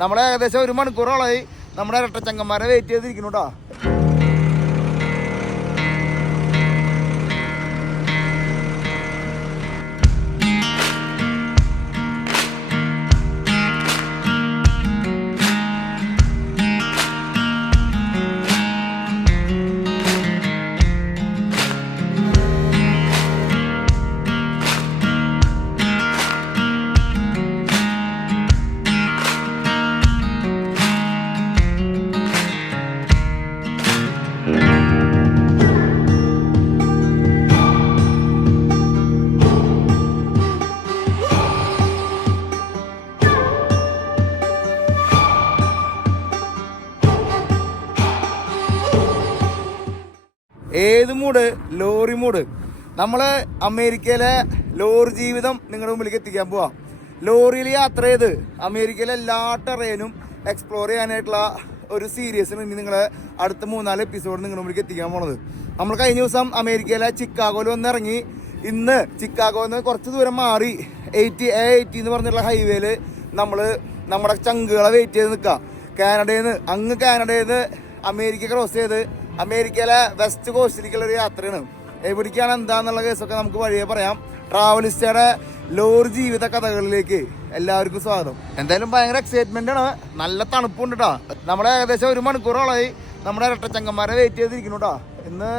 നമ്മളെ ഏകദേശം 1 മണിക്കൂറോളായി നമ്മുടെ ഇരട്ടച്ചങ്കന്മാരെ വെയിറ്റ് ചെയ്തിരിക്കുന്നു കേട്ടോ. ഏത് മൂഡ്? Lorry mood. നമ്മൾ അമേരിക്കയിലെ ലോറി ജീവിതം നിങ്ങളുടെ മുമ്പിലേക്ക് എത്തിക്കാൻ പോവാം. ലോറിയിൽ യാത്ര ചെയ്ത് അമേരിക്കയിലെ എല്ലാ ടെറേനും എക്സ്പ്ലോർ ചെയ്യാനായിട്ടുള്ള ഒരു സീരീസിന് ഇനി നിങ്ങളെ അടുത്ത 3-4 എപ്പിസോഡ് നിങ്ങളുടെ മുമ്പിലേക്ക് എത്തിക്കാൻ പോണത്. നമ്മൾ കഴിഞ്ഞ ദിവസം അമേരിക്കയിലെ ചിക്കാഗോയിൽ വന്നിറങ്ങി. ഇന്ന് ചിക്കാഗോയിൽ നിന്ന് കുറച്ച് ദൂരം മാറി 80 എന്ന് പറഞ്ഞിട്ടുള്ള ഹൈവേയിൽ നമ്മൾ നമ്മുടെ ചങ്കുകളെ വെയിറ്റ് ചെയ്ത് നിൽക്കുക. കാനഡയിൽ നിന്ന് അമേരിക്ക ക്രോസ് ചെയ്ത് അമേരിക്കയിലെ വെസ്റ്റ് കോസ്റ്റിലേക്കുള്ള ഒരു യാത്രയാണ്. എവിടേക്കാണ് എന്താന്നുള്ള കേസൊക്കെ നമുക്ക് വഴിയെ പറയാം. ട്രാവലിസ്റ്റയുടെ ലോറി ജീവിത കഥകളിലേക്ക് എല്ലാവർക്കും സ്വാഗതം. എന്തായാലും ഭയങ്കര എക്സൈറ്റ്മെന്റ് ആണ്. നല്ല തണുപ്പുണ്ട് കേട്ടോ. നമ്മളെ ഏകദേശം 1 മണിക്കൂറോളായി നമ്മുടെ ഇരട്ടച്ചങ്കന്മാരെ വെയിറ്റ് ചെയ്തിരിക്കുന്നു കേട്ടോ. ഇന്ന്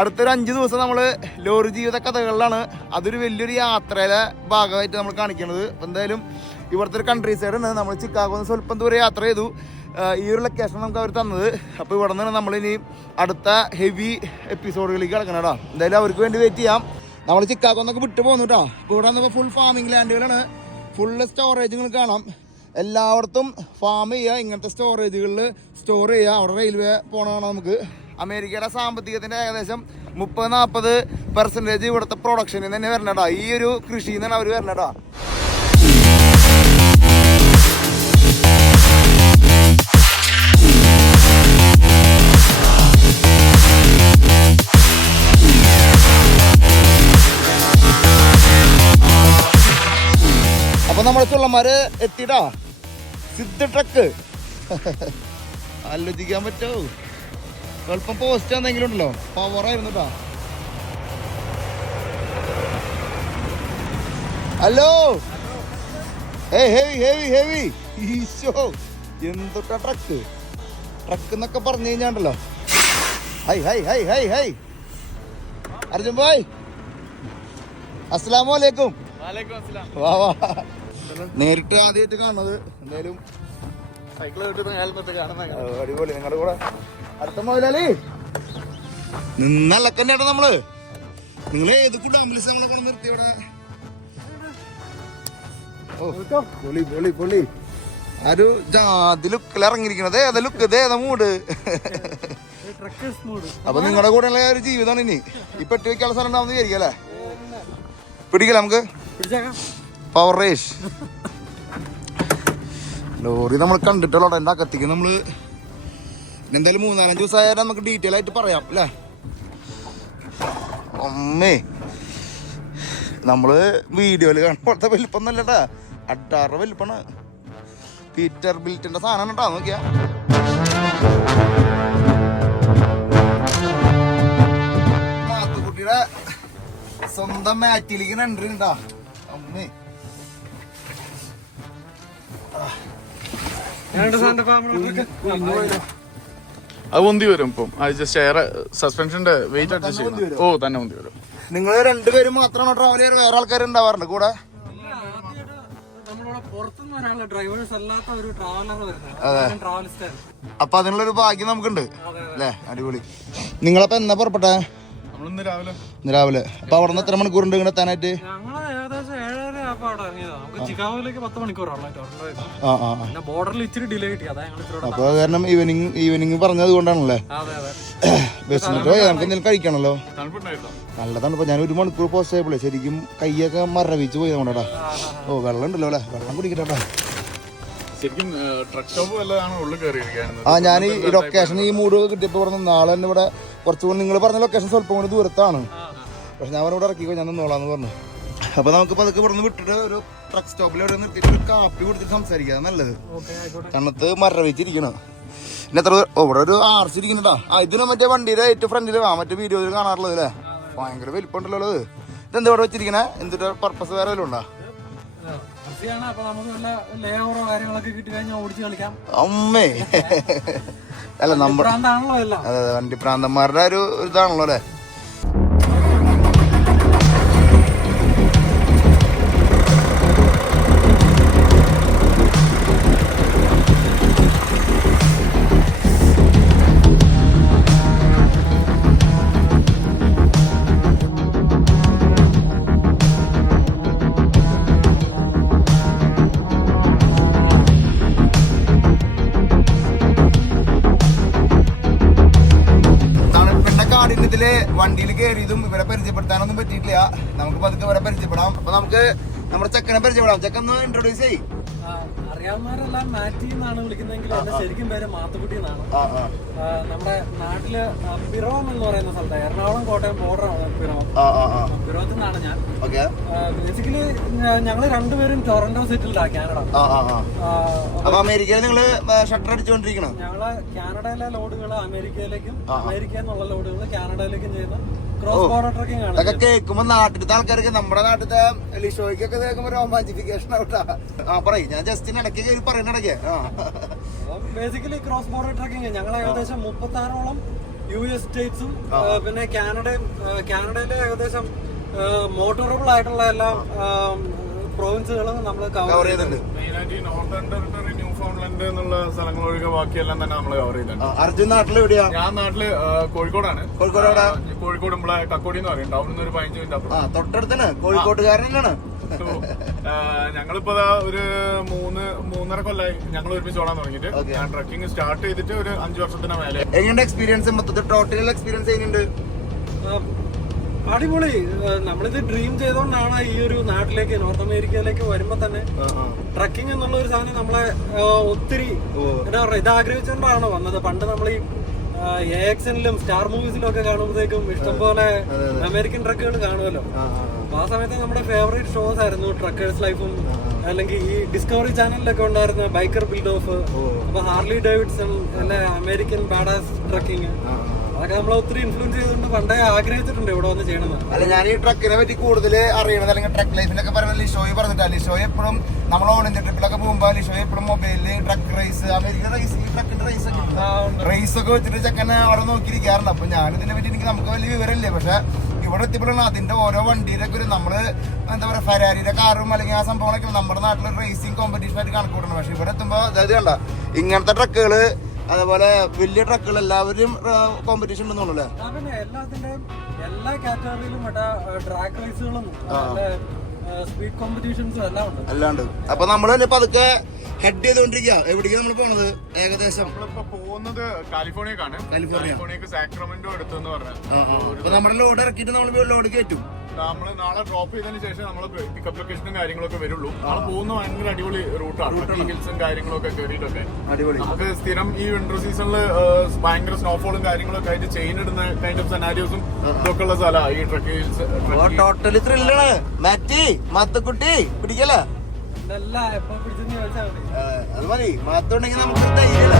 അടുത്തൊരു 5 ദിവസം നമ്മൾ ലോറി ജീവിത കഥകളിലാണ്. അതൊരു വലിയൊരു യാത്രയിലെ ഭാഗമായിട്ട് നമ്മൾ കാണിക്കുന്നത്. എന്തായാലും ഇവിടുത്തെ ഒരു കൺട്രി സൈഡാണ്. നമ്മൾ ചിക്കാഗോന്ന് സ്വല്പം ദൂരെ യാത്ര ചെയ്തു. ഈ ഒരു ലൊക്കേഷൻ നമുക്ക് അവർ തന്നത്. അപ്പോൾ ഇവിടെ നിന്ന് നമ്മളിനി അടുത്ത ഹെവി എപ്പിസോഡുകളിലേക്ക് കിടക്കണം കേട്ടോ. എന്തായാലും അവർക്ക് വേണ്ടി വെയിറ്റ് ചെയ്യാം. നമ്മൾ ചിക്കാഗോന്നൊക്കെ വിട്ടു പോകുന്നു കേട്ടോ. ഇവിടെ നിന്ന് ഫുൾ ഫാമിംഗ് ലാൻഡുകളാണ്. ഫുള്ള് സ്റ്റോറേജുകൾ കാണാം. എല്ലായിടത്തും ഫാം ചെയ്യുക, ഇങ്ങനത്തെ സ്റ്റോറേജുകളിൽ സ്റ്റോർ ചെയ്യുക. അവിടെ റെയിൽവേ പോകണമാണ് നമുക്ക്. അമേരിക്കയുടെ സാമ്പത്തികത്തിൻ്റെ ഏകദേശം 30-40% ഇവിടുത്തെ പ്രൊഡക്ഷനിൽ തന്നെ വരണേടാ. ഈ ഒരു കൃഷിയിൽ നിന്നാണ് അവർ വരണേടാ. അപ്പൊ നമ്മുടെ ചുള്ളന്മാര് എത്തിട്ടാ. സിദ്ധ ട്രക്ക് ആലോചിക്കാൻ പറ്റുമോ? സ്വല്പം പോസ്റ്റ് എന്തെങ്കിലും ഉണ്ടല്ലോ. പവറായിരുന്നു കേട്ടോ. ഹലോ. ഹെവി ഈശോ, എന്തൊട്ടാ ട്രക്ക് എന്നൊക്കെ പറഞ്ഞു കഴിഞ്ഞാണ്ടല്ലോ. ഹൈ അർജുൻ ഭായ്, അസ്സലാമു അലൈക്കും. വാ നേരിട്ട് ആദ്യമായിട്ട് കാണുന്നത്. എന്തായാലും അടിപൊളി. നിങ്ങളുടെ കൂടെ അടുത്ത മുതലാളി നിന്നല്ലക്കന്നെയാട്ടോ നമ്മള്. നിങ്ങൾ ഏത് ആംബുലൻസ് നമ്മളെ കൊണ്ട് നിർത്തി ഇവിടെ? ഓ പൊളി. ആ ഒരു ജാതി ലുക്കിൽ ഇറങ്ങിയിരിക്കണത്. ഏതാ ലുക്ക്? ഏതാ മൂഡ്? അപ്പൊ നിങ്ങളുടെ കൂടെയുള്ള ഒരു ജീവിതമാണ് ഇനി. ഈ പെട്ടി വെക്കാനുള്ള സ്ഥലം ഉണ്ടാവുന്ന വിചാരിക്കല്ലേ? പിടിക്കല നമുക്ക്. പവർ റേഷ് ലോറി നമ്മൾ കണ്ടിട്ടുള്ളൂ. എൻ്റെ അകത്തേക്ക് നമ്മള് എന്തായാലും 3-4 ദിവസമായാലും നമുക്ക് ഡീറ്റെയിൽ ആയിട്ട് പറയാം അല്ലേ? അമ്മേ, നമ്മള് വീഡിയോയില് കാണുമ്പോഴത്തെ വലിപ്പൊന്നും അല്ലട്ടാ. അഡാറ് വലിപ്പാണ്. പീറ്റർ ബിൽറ്റിന്റെ സാധനം കേട്ടോ. നോക്കിയാ മാത്തുക്കുട്ടിയുടെ സ്വന്തം മാറ്റിലേക്ക് എൻട്രി ഉണ്ടാ. അമ്മേ, അത് പൊന്തി വരും. ഇപ്പം സസ്പെൻഷന്റെ വെയിറ്റ് അഡ്ജസ്റ്റ് ചെയ്യും. ഓ തന്നെ പൊന്തി വരും. നിങ്ങൾ രണ്ടുപേരും മാത്രമാണോ ട്രാവൽ ചെയ്യാൻ? വേറെ ആൾക്കാർ ഉണ്ടാവാറുണ്ട് കൂടെ? അപ്പൊ അതിനുള്ളൊരു ഭാഗ്യം നമുക്കുണ്ട് അല്ലേ? അടിപൊളി. നിങ്ങളപ്പോ എന്നാ പുറപ്പെട്ടെ? ഇന്ന് രാവിലെ. അപ്പൊ അവിടെ നിന്ന് എത്ര മണിക്കൂറുണ്ട് ഇങ്ങനെ എത്താനായിട്ട്? അപ്പൊ കാരണം ഈവനിങ് പറഞ്ഞത് കൊണ്ടാണല്ലേ? ബസ്സിലിട്ട് പോയാൽ നമുക്ക് എന്തെങ്കിലും കഴിക്കണല്ലോ. നല്ല തണുപ്പ്. ഞാൻ 1 മണിക്കൂർ പോസ്റ്റ് ആയപ്പോഴേ ശരിക്കും കൈയൊക്കെ മരവിച്ച് പോയി നമ്മടാ. ഓ, വെള്ളം ഉണ്ടല്ലോ അല്ലേ? വെള്ളം കുടിക്കട്ടെ. ഞാൻ ഈ ലൊക്കേഷൻ ഈ മൂഡ് കിട്ടിയപ്പോ പറഞ്ഞു നാളെ തന്നെ ഇവിടെ കുറച്ചുകൂടി നിങ്ങൾ പറഞ്ഞ ലൊക്കേഷൻ സ്വല്പം കൂടി ദൂരത്താണ്. പക്ഷെ ഞാൻ ഇവിടെ ഇറക്കിക്കോ, ഞാൻ നിന്നോളാന്ന് പറഞ്ഞു. അപ്പൊ നമുക്കിപ്പോ അതൊക്കെ ഇവിടെ നിന്ന് വിട്ടിട്ട് ഒരു ട്രക്ക് സ്റ്റോപ്പിൽ എവിടെ നിർത്തിയിട്ട് ഒരു കാപ്പി കൊടുത്തിട്ട് സംസാരിക്കാം നല്ലത്. തണുത്ത് മരവിച്ചിരിക്കണം. പിന്നെ എത്ര ഇവിടെ ഒരു ആർച്ച് ഇരിക്കുന്നുണ്ടാ. ഇതിന് മറ്റേ വണ്ടിയുടെ ഏറ്റവും ഫ്രണ്ടില് മറ്റേ വീഡിയോയിൽ കാണാറുള്ളത് അല്ലേ? ഭയങ്കര വലിപ്പമുണ്ടല്ലോ ഇത്. ഇതെന്താ ഇവിടെ വെച്ചിരിക്കണേ? എന്തിന്റെ പർപ്പസ് വേറെ വല്ലതും ഉണ്ടോ? അമ്മേ അല്ല നമ്മുടെ അതെ വണ്ടി പ്രാന്തന്മാരുടെ ഒരു ഇതാണല്ലോ അല്ലേ? ഇതില് വണ്ടിയിൽ കയറിയതും ഇവരെ പരിചയപ്പെടുത്താനൊന്നും പറ്റിയിട്ടില്ല. നമുക്ക് പതുക്കെ ഇവരെ പരിചയപ്പെടാം. അപ്പൊ നമുക്ക് നമ്മുടെ ചെക്കനെ പരിചയപ്പെടാം. ചെക്കൻ ഇൻട്രോഡ്യൂസ് ചെയ്യും. അറിയാവുന്നവരെല്ലാം മാറ്റി എന്നാണ് വിളിക്കുന്നതെങ്കിൽ എന്റെ ശരിക്കും പേര് മാത്തുക്കുട്ടി എന്നാണ്. നമ്മുടെ നാട്ടില് പിറവം എന്ന് പറയുന്ന സ്ഥലത്ത് എറണാകുളം കോട്ടയം ബോർഡറാണ് പിറവം. പിറവത്തിൽ നിന്നാണ് ഞാൻ. ബേസിക്കലി ഞങ്ങള് രണ്ടുപേരും ടൊറന്റോ സെറ്റിൽഡാ കാനഡ. അമേരിക്കയിൽ നിങ്ങള് ഷട്ടർ അടിച്ചുകൊണ്ടിരിക്കണം. ഞങ്ങള് കാനഡയിലെ ലോഡുകൾ അമേരിക്കയിലേക്കും അമേരിക്കയിൽ നിന്നുള്ള ലോഡുകൾ കാനഡയിലേക്കും ചെയ്യുന്ന ക്രോസ് ബോർഡർ ട്രക്കിംഗ് ആണ്. അതൊക്കെ കേൾക്കുമ്പോ നാട്ടിലത്തെ ആൾക്കാർക്ക് നമ്മുടെ നാട്ടിലത്തെ ലിഷോയ്ക്കൊക്കെ കേൾക്കുമ്പോ റോമാഞ്ചിഫിക്കേഷൻ ആവട്ടാ. പറയും ഞാൻ ജസ്റ്റ് ഇടയ്ക്ക് കയറി പറയുന്നിടയ്ക്ക്. ബേസിക്കലി ക്രോസ് ബോർഡർ ട്രക്കിംഗ് ഞങ്ങൾ ഏകദേശം 36ഓളം US സ്റ്റേറ്റ്സും പിന്നെ കാനഡയിലെ ഏകദേശം മോട്ടോറബിൾ ആയിട്ടുള്ള എല്ലാ പ്രൊവിൻസുകളും നമ്മൾ കവർ ചെയ്തിട്ടുണ്ട്. എന്നുള്ള സ്ഥലങ്ങളൊഴികെ ബാക്കിയെല്ലാം തന്നെ നമ്മൾ കവർ ചെയ്തിട്ടുണ്ട്. അർജുൻ നാട്ടിൽ എവിടെയാ? ഞാൻ നാട്ടില് കോഴിക്കോടാണ്. കോഴിക്കോട് നമ്മളെ കക്കോടി എന്ന് പറയും. ടൗണിൽ നിന്ന് ഒരു 15 മിനിറ്റ് അപ്പുറം. തൊട്ടടുത്തന്നെ കോഴിക്കോട്ടുകാരനാണ്. ഞങ്ങളിപ്പോ ഒരു 3.5 കൊല്ലമായി ഞങ്ങൾ ഒരുമിച്ച് ഓടാൻ തുടങ്ങിയിട്ട്. ഞാൻ ട്രക്കിംഗ് സ്റ്റാർട്ട് ചെയ്തിട്ട് ഒരു 5 വർഷത്തിന് മേലെ. എങ്ങനെയുണ്ട് എക്സ്പീരിയൻസ്? മൊത്തത്തിൽ ടോട്ടൽ എക്സ്പീരിയൻസ് എങ്ങനെയുണ്ട്? അടിപൊളി. നമ്മളിത് ഡ്രീം ചെയ്തോണ്ടാണ് ഈ ഒരു നാട്ടിലേക്ക് നോർത്ത് അമേരിക്കയിലേക്ക് വരുമ്പോ തന്നെ ട്രക്കിംഗ് എന്നുള്ള ഒരു സാധനം നമ്മളെ ഒത്തിരി എന്താ പറയുക ഇത് ആഗ്രഹിച്ചുകൊണ്ടാണ് വന്നത്. പണ്ട് നമ്മൾ ഈ AXN-ലും സ്റ്റാർ മൂവീസിലും ഒക്കെ കാണുമ്പോഴത്തേക്കും ഇഷ്ടംപോലെ അമേരിക്കൻ ട്രക്കുകൾ കാണുമല്ലോ. അപ്പൊ ആ സമയത്ത് നമ്മുടെ ഫേവറേറ്റ് ഷോസ് ആയിരുന്നു ട്രക്കേഴ്സ് ലൈഫും അല്ലെങ്കിൽ ഈ ഡിസ്കവറി ചാനലിലൊക്കെ ഉണ്ടായിരുന്ന ബൈക്കർ ബിൽഡ് ഓഫ്, അപ്പൊ ഹാർലി ഡേവിഡ്സൺ അല്ലെ അമേരിക്കൻ ബാഡാസ് ട്രക്കിങ്, അതൊക്കെ നമ്മളെ ഒത്തിരി ഇൻഫ്ലുവൻസ് ചെയ്തുകൊണ്ട് പണ്ടേ ആഗ്രഹിച്ചിട്ടുണ്ട് ഇവിടെ വന്ന് ചെയ്യണമെന്ന്. അല്ല ഞാൻ ഈ ട്രക്കിനെ പറ്റി കൂടുതൽ അറിയണത് അല്ലെങ്കിൽ ട്രക്ക് ലൈഫിലൊക്കെ പറയുന്നത് ലിഷോയി പറഞ്ഞിട്ടാ. ലിഷോയി എപ്പോഴും നമ്മൾ ഓൾ ഇന്ത്യ ട്രിപ്പിലൊക്കെ പോകുമ്പോൾ ലിഷോയി എപ്പോഴും മൊബൈലില് ട്രക്ക് റേസ്, അമേരിക്കൻ റേസ്, ഈ ട്രക്കിന്റെ റേസ് ഒക്കെ വെച്ചിട്ട് ചെക്കനെ അവിടെ നോക്കിയിരിക്കാറുണ്ട്. അപ്പൊ ഞാനിതിനെ പറ്റി നമുക്ക് വലിയ വിവരമില്ലേ. പക്ഷെ ഇവിടെ എത്തിയപ്പോഴാണ് അതിന്റെ ഓരോ വണ്ടിയുടെ ഒക്കെ ഒരു നമ്മള് എന്താ പറയാ ഫെരാരിയുടെ കാറും അല്ലെങ്കിൽ ആ സംഭവങ്ങളൊക്കെ നമ്മുടെ നാട്ടിലൊരു റേസിംഗ് കോമ്പറ്റീഷൻ ആയിട്ട് കണക്ക് കൂട്ടണം. പക്ഷെ ഇവിടെ എത്തുമ്പോ അതായത് കണ്ട ഇങ്ങനത്തെ ട്രക്കുകള് അതേപോലെ വലിയ ട്രക്കുകൾ എല്ലാവരും കോമ്പറ്റീഷൻ ഉണ്ടെന്നുള്ളൂ. എല്ലാത്തിന്റെയും എല്ലാ കാറ്റഗറിയിലും ട്രാക്ക് റേസുകളും സ്പീഡ് കോമ്പറ്റീഷൻസും എല്ലാം ഉണ്ട്. അല്ലാണ്ട് അപ്പൊ നമ്മള് പതുക്കെ ഹെഡ് ചെയ്തോണ്ടിരിക്കുക. എവിടേക്ക് നമ്മൾ പോണത്? ഏകദേശം നമ്മളിപ്പോ പോകുന്നത് കാലിഫോർണിയക്കാണ്. കാലിഫോർണിയക്ക് സാക്രമെന്റോ അടുത്തെന്ന് പറഞ്ഞാൽ നമ്മുടെ ലോഡ് ഇറക്കിയിട്ട് നമ്മൾ ലോഡ് കയറ്റും. നമ്മള് നാളെ ഡ്രോപ്പ് ചെയ്തതിന് ശേഷം നമ്മള് പിക്കപ്പ് ലൊക്കേഷനും കാര്യങ്ങളൊക്കെ വരുള്ളൂ. നമ്മള് പോകുന്ന ഭയങ്കര അടിപൊളി റൂട്ടാണ്. ഹിൽസും കാര്യങ്ങളൊക്കെ കയറിയിട്ടൊക്കെ നമുക്ക് സ്ഥിരം ഈ വിന്റർ സീസണില് ഭയങ്കര സ്നോഫോളും കാര്യങ്ങളൊക്കെ ആയിട്ട് ചെയിൻ ഇടുന്ന കൈൻഡ് ഓഫ് സെനാരിയോസും ഇതൊക്കെ ഉള്ള സ്ഥലമാണ് ഈ ട്രക്ക് ഹിൽസ്. ടോട്ടലി ത്രില്ലാണ്. മാറ്റി മാത്തുക്കുട്ടി പിടിക്കല അത് മതി. മാത്തുണ്ടെങ്കിൽ നമുക്ക് ധൈര്യമില്ല.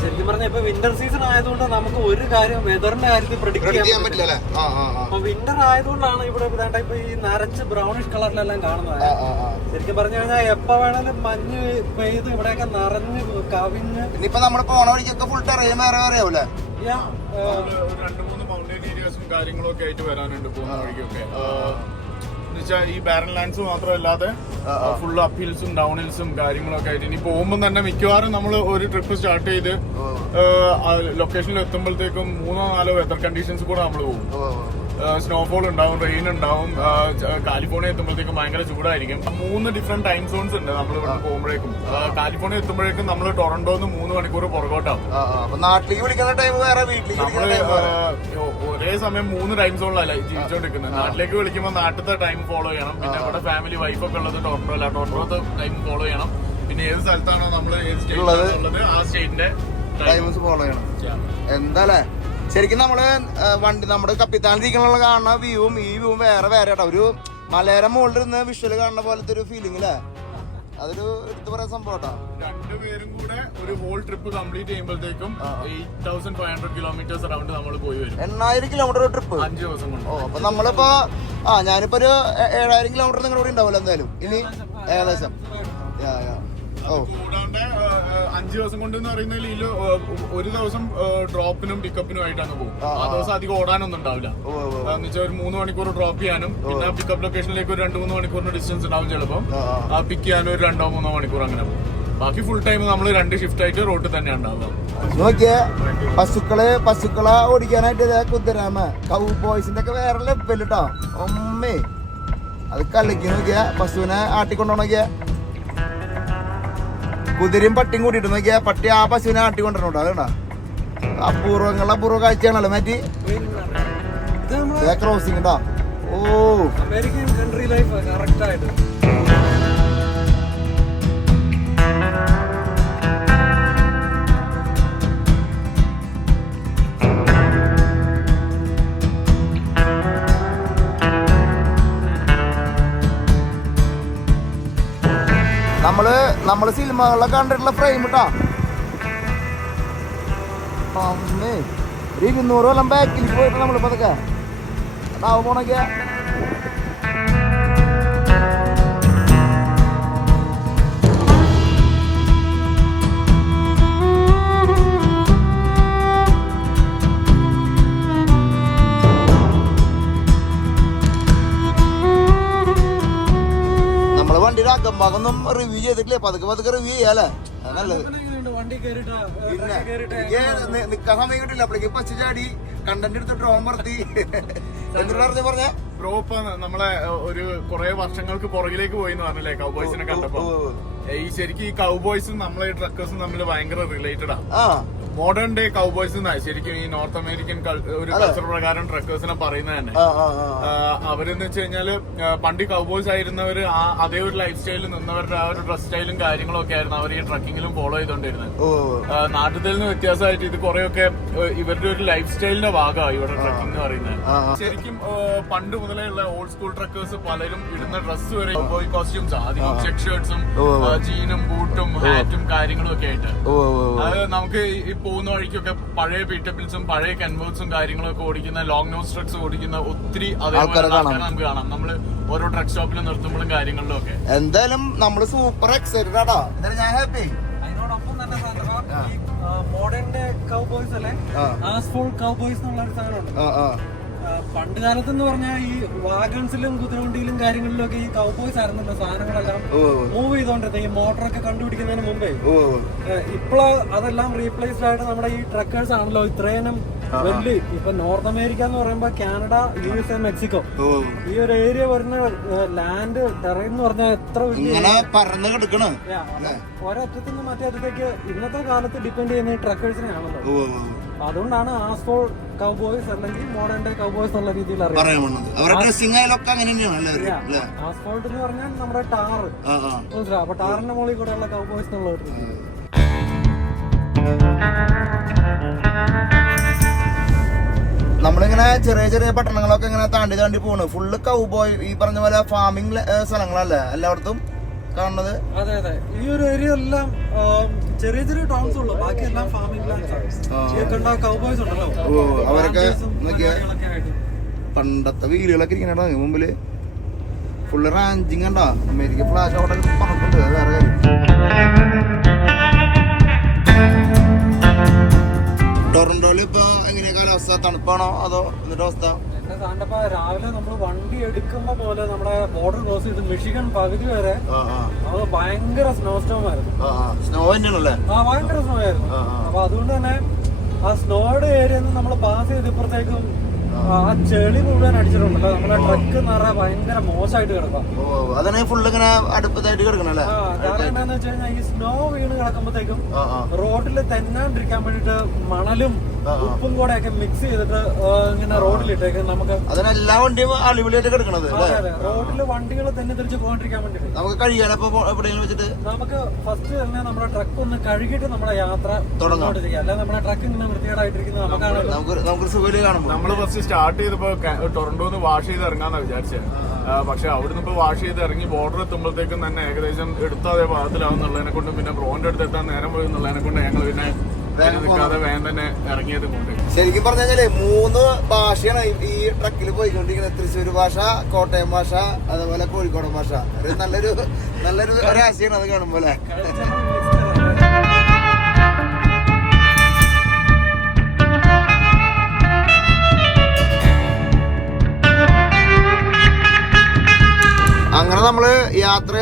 ശരിക്കും പറഞ്ഞാൽ ഇപ്പൊ വിന്റർ സീസൺ ആയതുകൊണ്ട് നമുക്ക് ഒരു കാര്യം വെതറിന്റെ കാര്യത്തിൽ പ്രെഡിക്ട് ചെയ്യാൻ പറ്റില്ല. അപ്പൊ വിന്റർ ആയതുകൊണ്ടാണ് ഇവിടെ ഇപ്പൊ ഈ നരച്ച് ബ്രൗണിഷ് കളറിലെല്ലാം കാണുന്നത്. ശരിക്കും പറഞ്ഞു കഴിഞ്ഞാൽ എപ്പോ വേണേലും മഞ്ഞ് പെയ്ത് ഇവിടെയൊക്കെ നിറഞ്ഞ് കവിഞ്ഞ് ഇനിയിപ്പോ നമ്മള് പോണ വഴിക്കൊക്കെ ഫുൾ ടെറയും വേറെ വേറെ ആവൂലേ? 2-3 മൗണ്ടൻ ഏരിയാസും കാര്യങ്ങളും ഒക്കെ ആയിട്ട് വരാനുണ്ട് പോകുന്ന വഴിക്കൊക്കെ. ഈ ബാരൻ ലാൻഡ്സ് മാത്രമല്ലാതെ ഫുൾ അപ്പ് ഹിൽസും ഡൗൺ ഹിൽസും കാര്യങ്ങളൊക്കെ ആയിട്ട് ഇനി പോകുമ്പോൾ തന്നെ മിക്കവാറും നമ്മൾ ഒരു ട്രിപ്പ് സ്റ്റാർട്ട് ചെയ്ത് ലൊക്കേഷനിൽ എത്തുമ്പോഴത്തേക്കും 3-4 വെതർ കണ്ടീഷൻസ് കൂടെ നമ്മൾ പോകും. സ്നോഫോൾ ഉണ്ടാവും, റെയിൻ ഉണ്ടാവും. കാലിഫോർണിയ എത്തുമ്പോഴത്തേക്കും ഭയങ്കര ചൂടായിരിക്കും. 3 ഡിഫറെന്റ് ടൈം സോൺസ് ഉണ്ട് നമ്മൾ ഇവിടെ പോകുമ്പോഴേക്കും. കാലിഫോർണിയ എത്തുമ്പോഴേക്കും നമ്മൾ ടൊറന്റോന്ന് 3 മണിക്കൂർ പുറകോട്ടാവും. നാട്ടിലേക്ക് വിളിക്കുന്ന ടൈം വേറെ, വീട്ടിലേക്ക് നമ്മള് ഒരേ സമയം 3 ടൈം സോണിലല്ല ജീവിച്ചോണ്ടിരിക്കുന്നത്. നാട്ടിലേക്ക് വിളിക്കുമ്പോൾ നാട്ടിലത്തെ ടൈം ഫോളോ ചെയ്യണം. പിന്നെ അവിടെ ഫാമിലി വൈഫൊക്കെ ഉള്ളത് ടൊറന്റോ അല്ല, ടൊറന്റോത്തെ ടൈം ഫോളോ ചെയ്യണം. പിന്നെ ഏത് സ്ഥലത്താണോ നമ്മൾ ഏത് സ്റ്റേറ്റ് ആ സ്റ്റേറ്റിന്റെ ടൈംസ് ഫോളോ ചെയ്യണം. എന്താല്ലേ ശരിക്കും നമ്മള് വണ്ടി നമ്മുടെ കപ്പിത്താനിരിക്കാനുള്ള കാണുന്ന വ്യൂവും ഈ വ്യൂവും വേറെ വേറെ കേട്ടോ. ഒരു മലയുടെ മുകളിൽ ഇരുന്ന് വിഷ്വല് കാണുന്ന പോലത്തെ ഒരു ഫീലിംഗ് അല്ലേ, അതൊരു എടുത്തു പറയാൻ സംഭവം കേട്ടോ. രണ്ടുപേരും കൂടെ ഒരു ഹോൾ ട്രിപ്പ് കംപ്ലീറ്റ് ചെയ്യുമ്പോഴത്തേക്കും 8500 കിലോമീറ്റേഴ്സ് അറൗണ്ട് നമ്മൾ പോയി വരും. 8000 കിലോമീറ്റർ ട്രിപ്പ് 5 ദിവസം കൊണ്ട്. ഓ അപ്പൊ നമ്മളിപ്പോ ഞാനിപ്പോ ഒരു 7000 കിലോമീറ്റർ നിങ്ങളുടെ കൂടെ ഉണ്ടാവില്ല എന്തായാലും ഇനി ഏകദേശം. കൂടാണ്ട് 5 ദിവസം കൊണ്ട് എന്ന് പറയുന്നതിൽ ഇതില് ഒരു ദിവസം ഡ്രോപ്പിനും പിക്കപ്പിനും ആയിട്ടാണ് പോകും. ആ ദിവസം അധികം ഓടാനൊന്നും ഉണ്ടാവില്ല. എന്ന് വെച്ചാൽ ഒരു 3 മണിക്കൂർ ഡ്രോപ്പ് ചെയ്യാനും പിന്നെ പിക്കപ്പ് ലൊക്കേഷനിലേക്ക് ഒരു 2-3 മണിക്കൂറിന്റെ ഡിസ്റ്റൻസ് ഉണ്ടാവും. ചിലപ്പോൾ പിക്ക് ചെയ്യാനും ഒരു 2-3 മണിക്കൂർ അങ്ങനെ പോകും. ബാക്കി ഫുൾ ടൈം നമ്മൾ 2 ഷിഫ്റ്റ് ആയിട്ട് റോഡിൽ തന്നെ ഉണ്ടാവുക. നോക്കിയേ പശുക്കളെ ഓടിക്കാനായിട്ട് കുതിരാമ കൗ ബോയ്സിന്റെ ഒക്കെ വേറെ ലെവല് കേട്ടോ. ഒമ്മേ അത് കളിക്ക് നോക്കിയാ പശുവിനെ ആട്ടിക്കൊണ്ടോക്കിയ കുതിരയും പട്ടിയും കൂട്ടിട്ട് നോക്കിയാ പട്ടി ആ പശുവിനെ ആട്ടിക്കൊണ്ടിരുന്നുണ്ടോ. അതുകൊണ്ടാ അപൂർവ കാഴ്ചയാണല്ലോ മാറ്റി ക്രോസിംഗ് കേട്ടോ. ഓ അമേരിക്കൻ കൺട്രി ലൈഫ് കറക്റ്റ് ആയിട്ട്. നമ്മള് സിനിമകളിലൊക്കെ കണ്ടിട്ടുള്ള ഫ്രെയിം കേട്ടോ. അമ്മേ ഒരു 200 കൊല്ലം ബാക്കിൽ പോയിട്ട് നമ്മളിപ്പോ അതൊക്കെ അതാവും പോണൊക്കെ. വണ്ടിയുടെ അകംഭാഗൊന്നും റിവ്യൂ ചെയ്തിട്ടില്ലേ, പതുക്കെ റിവ്യൂ ചെയ്യാല്ലേ നല്ലത്. നിക്കാൻ സമയം കിട്ടില്ല, അപ്പോഴേക്ക് പച്ച ചാടി കണ്ടന്റ് എടുത്ത് ഡ്രോൺ പറത്തി എന്നിട്ട് പറഞ്ഞ ബ്രോപ്പ് നമ്മളെ ഒരു കുറെ വർഷങ്ങൾക്ക് പുറകിലേക്ക് പോയി എന്ന് പറഞ്ഞില്ലേ കൗബോയ്സിനെ കണ്ടപ്പോ. ഈ ശരിക്കും ഈ കൗബോയ്സും നമ്മളെ ഈ ട്രക്കേഴ്സും തമ്മിൽ ഭയങ്കര റിലേറ്റഡ് ആണ്. മോഡേൺ ഡേ കൗബോയ്സ് എന്നാണ് ശരിക്കും ഈ നോർത്ത് അമേരിക്കൻ ഒരു കൾച്ചർ പ്രകാരം ട്രക്കേഴ്സിനെ പറയുന്നത് തന്നെ. അവരെന്ന് വെച്ച് കഴിഞ്ഞാല് പണ്ട് കൗബോയ്സ് ആയിരുന്നവര് അതേ ഒരു ലൈഫ് സ്റ്റൈലിൽ നിന്നവരുടെ ആ ഒരു ഡ്രസ് സ്റ്റൈലും കാര്യങ്ങളും ഒക്കെ ആയിരുന്നു അവർ ഈ ട്രക്കിങ്ങിലും ഫോളോ ചെയ്തോണ്ടിരുന്നത്. നാട്ടിൽ നിന്ന് വ്യത്യാസമായിട്ട് ഇത് കുറെയൊക്കെ ഇവരുടെ ഒരു ലൈഫ് സ്റ്റൈലിന്റെ ഭാഗമാണ് ഇവിടെ ട്രക്കിംഗ് എന്ന് പറയുന്നത്. ശരിക്കും പണ്ട് മുതലേ ഉള്ള ഓൾഡ് സ്കൂൾ ട്രക്കേഴ്സ് പലരും ഇടുന്ന ഡ്രസ്സ് വരെ കൗബോയ് കോസ്റ്റ്യൂംസ് അധികം ചെക്ക് ഷർട്ട്സും ജീനും ബൂട്ടും ഹാറ്റും കാര്യങ്ങളും ഒക്കെ ആയിട്ട്. അത് നമുക്ക് ഈ പോകുന്ന വഴിക്കൊക്കെ പഴയ പീറ്റപ്പിൾസും പഴയ കൻവേർട്സും കാര്യങ്ങളൊക്കെ ഓടിക്കുന്ന ലോങ് നോസ് ട്രക്സ് ഓടിക്കുന്ന ഒത്തിരി അതേപോലെ നമുക്ക് കാണാം. നമ്മള് ഓരോ ട്രക്ക് ഷോപ്പിൽ നിർത്തുമ്പോഴും കാര്യങ്ങളിലും ഒക്കെ. എന്തായാലും നമ്മള് സൂപ്പർ എക്സൈറ്റഡ് ആടാ. ഞാൻ ഹാപ്പി. അതിനോടൊപ്പം തന്നെ മോഡേൺ ഡേ കൗബോയ്സ് അല്ലെ, ആസ്ഫോൾട്ട് കൗബോയ്സ് എന്നുള്ള ഒരു സാധനമുണ്ട്. പണ്ട് കാലത്ത് എന്ന് പറഞ്ഞാൽ ഈ വാഗൺസിലും കുതിരവണ്ടിയിലും കാര്യങ്ങളിലും ഒക്കെ ഈ കൗബോയ്സ് ആയിരുന്നല്ലോ സാധനങ്ങളെല്ലാം മൂവ് ചെയ്തോണ്ടിരുന്നത് ഈ മോട്ടറൊക്കെ കണ്ടുപിടിക്കുന്നതിന് മുമ്പേ. ഇപ്പോഴോ അതെല്ലാം റീപ്ലേസ്ഡ് ആയിട്ട് നമ്മുടെ ഈ ട്രക്കേഴ്സ് ആണല്ലോ ഇത്രയും വലിയ. ഇപ്പൊ നോർത്ത് അമേരിക്ക എന്ന് പറയുമ്പോ കാനഡ, USA, മെക്സിക്കോ ഈ ഒരു ഏരിയ വരുന്ന ലാൻഡ് ടെറൈൻ എന്ന് പറഞ്ഞാൽ എത്ര വലിയ ഒരറ്റത്തുനിന്ന് മറ്റേ അറ്റത്തേക്ക് ഇന്നത്തെ കാലത്ത് ഡിപ്പെൻഡ് ചെയ്യുന്ന ഈ ട്രക്കേഴ്സിനെ ആണല്ലോ. അതുകൊണ്ടാണ് ആസ്ഫോൾ കൗബോയ്സ് അല്ലെങ്കിൽ മോഡേൺ ഡേ കൗബോയ്സ് എന്നുള്ള രീതിയിൽ അറിയാം. ആസ്ഫോൾട്ട് എന്ന് പറഞ്ഞാൽ നമ്മുടെ ടാർ മനസ്സിലാവും. അപ്പൊ ടാറിന്റെ മുകളിൽ കൂടെയുള്ള കൗബോയ്സ് എന്നുള്ള ഒരു നമ്മളിങ്ങനെ ചെറിയ പട്ടണങ്ങളൊക്കെ ഇങ്ങനെ താണ്ടി പോണ്. ഫുള്ള് കൗബോയ് ഈ പറഞ്ഞ പോലെ ഫാമിംഗ് സ്ഥലങ്ങളല്ലേ എല്ലായിടത്തും കാണുന്നത്. അതെ അതെ, ഈ ഒരു ഏരിയ എല്ലാം ചെറിയ ടൗൺസ് ഉള്ളു, ബാക്കി എല്ലാം ഫാമിംഗ് ലാൻഡ്സ്. കൗബോയ്സ് ഉണ്ടല്ലോ അവരൊക്കെ പണ്ടത്തെ വീലുകളൊക്കെ ഇരിക്കണ മുമ്പില് ഫുള്ള് റാഞ്ചിങ് കണ്ടാ. അമേരിക്ക ഫ്ലാഷ് അവിടെ പറക്കുന്നുണ്ട്, അത് വേറെ കാര്യം. ടൊറന്റോയില് ഇപ്പൊ എങ്ങനെയാ കാലാവസ്ഥ, തണുപ്പാണോ അതോ എന്നിട്ട് അവസ്ഥ? രാവിലെ നമ്മൾ വണ്ടി എടുക്കുമ്പോ പോലെ നമ്മുടെ ബോർഡർ ക്രോസ് ചെയ്ത് മിഷിഗൺ പകുതി വരെ അത് ഭയങ്കര സ്നോ സ്റ്റോം ആയിരുന്നു. സ്നോ തന്നെയാണല്ലേ? ഭയങ്കര സ്നോ ആയിരുന്നു. അപ്പൊ അതുകൊണ്ട് തന്നെ ആ സ്നോയുടെ ഏരിയ നമ്മൾ പാസ് ചെയ്ത് ഇപ്പുറത്തേക്കും ആ ചെളി മുഴുവൻ അടിച്ചിട്ടുണ്ടല്ലോ. നമ്മളെ ട്രക്ക് നിറയെ ഭയങ്കര മോശമായിട്ട് കിടക്കാം. കാരണം എന്താന്ന് വെച്ച് കഴിഞ്ഞാൽ ഈ സ്നോ വീണ് കിടക്കുമ്പോഴത്തേക്കും റോഡിൽ തെന്നാണ്ടിരിക്കാൻ വേണ്ടിട്ട് മണലും ഉപ്പും കൂടെ ഒക്കെ മിക്സ് ചെയ്തിട്ട് ഇങ്ങനെ റോഡിലിട്ടേക്ക് നമുക്ക് അതിനെല്ലാ വണ്ടിയും അടിപൊളിയായിട്ട് കിടക്കണത്. റോഡില് വണ്ടികൾ തന്നെ തിരിച്ച് പോകാണ്ടിരിക്കാൻ വേണ്ടിട്ട് നമുക്ക് കഴിയാനപ്പോ എവിടെയെങ്കിലും വെച്ചിട്ട് നമുക്ക് ഫസ്റ്റ് തന്നെ നമ്മുടെ ട്രക്ക് ഒന്ന് കഴുകിയിട്ട് നമ്മുടെ യാത്ര തുടങ്ങാണ്ടിരിക്കുക. അല്ലാതെ നമ്മുടെ ട്രക്ക് ഇങ്ങനെ വൃത്തികേടായിട്ടിരിക്കുന്നത് നമുക്ക് സുഖം കാണും. നമ്മള് ഫസ്റ്റ് സ്റ്റാർട്ട് ചെയ്തപ്പോ ടൊറന്റോന്ന് വാഷ് ചെയ്ത് ഇറങ്ങാന്നാ വിചാരിച്ചത്. പക്ഷെ അവിടുന്ന് ഇപ്പൊ വാഷ് ചെയ്ത് ഇറങ്ങി ബോർഡർ എത്തുമ്പോഴത്തേക്കും തന്നെ ഏകദേശം എടുത്താതെ ഭാഗത്തിലാവുന്നുള്ളതിനെ കൊണ്ട് പിന്നെ ബ്രോന്റെ അടുത്ത് എത്താൻ നേരം പോയി എന്നുള്ളതിനെ കൊണ്ട് ഞങ്ങൾ പിന്നെ നിൽക്കാതെ വേഗം തന്നെ ഇറങ്ങിയത് കൊണ്ട്. ശരിക്കും പറഞ്ഞു കഴിഞ്ഞാല് 3 ഭാഷയാണ് ഈ ട്രക്കിൽ പോയിക്കൊണ്ടിരിക്കുന്നത്. തൃശ്ശൂർ ഭാഷ, കോട്ടയം ഭാഷ, അതുപോലെ കോഴിക്കോട് ഭാഷ. നല്ലൊരു ഒരാശയാണ് അത് കാണുമ്പോലെ. അങ്ങനെ നമ്മള് യാത്ര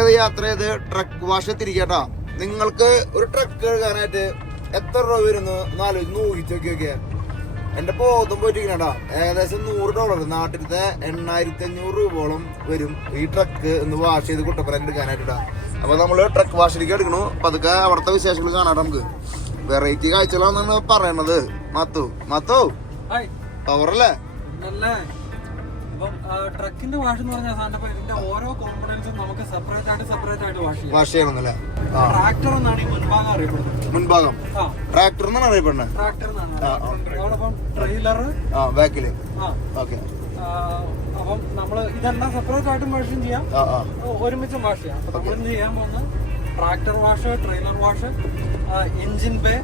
ചെയ്ത് ട്രക്ക് ഭാഷ തിരിക്കട്ടോ. നിങ്ങൾക്ക് ഒരു ട്രക്ക് കഴുകാനായിട്ട് എത്ര രൂപ വരുന്നു ഊഹിച്ചൊക്കെ. എന്റെ പോതും പോയിട്ടിരിക്കണോ ഏകദേശം $100 നാട്ടിലത്തെ 8500 രൂപയോളം വരും ഈ ട്രക്ക് ഒന്ന് വാഷ് ചെയ്ത് കുട്ടപ്പുറം എടുക്കാനായിട്ടാ. അപ്പൊ നമ്മള് ട്രക്ക് വാഷിലേക്ക് എടുക്കണു. അപ്പൊ അതൊക്കെ അവിടുത്തെ വിശേഷങ്ങൾ കാണാം. നമുക്ക് വെറൈറ്റി കാഴ്ചകളാണെന്നാണ് പറയണത്. മാത്തോ പവറല്ലേ? ട്രക്കിന്റെ വാഷ് എന്ന് പറഞ്ഞാൽ ഇതിന്റെ ഓരോ കോമ്പണൻസും നമുക്ക് സെപ്പറേറ്റ് ആയിട്ട് വാഷ് ചെയ്യണമെന്നല്ലേ? ട്രാക്ടർ എന്നാണ് ഈ മുൻഭാഗം അറിയപ്പെടുന്നത്. മുൻഭാഗം ട്രാക്ടർ എന്നാണ് അറിയപ്പെടുന്നത്. ട്രെയിലർ ബാക്കില്. അപ്പം നമ്മള് ഇതെല്ലാം സെപ്പറേറ്റ് ആയിട്ടും വാഷും ചെയ്യാം, ഒരുമിച്ചും വാഷ് ചെയ്യാം. അപ്പൊ നമ്മൾ എന്ത് ചെയ്യാൻ പോകുന്നത് tractor wash, trailer wash, engine bay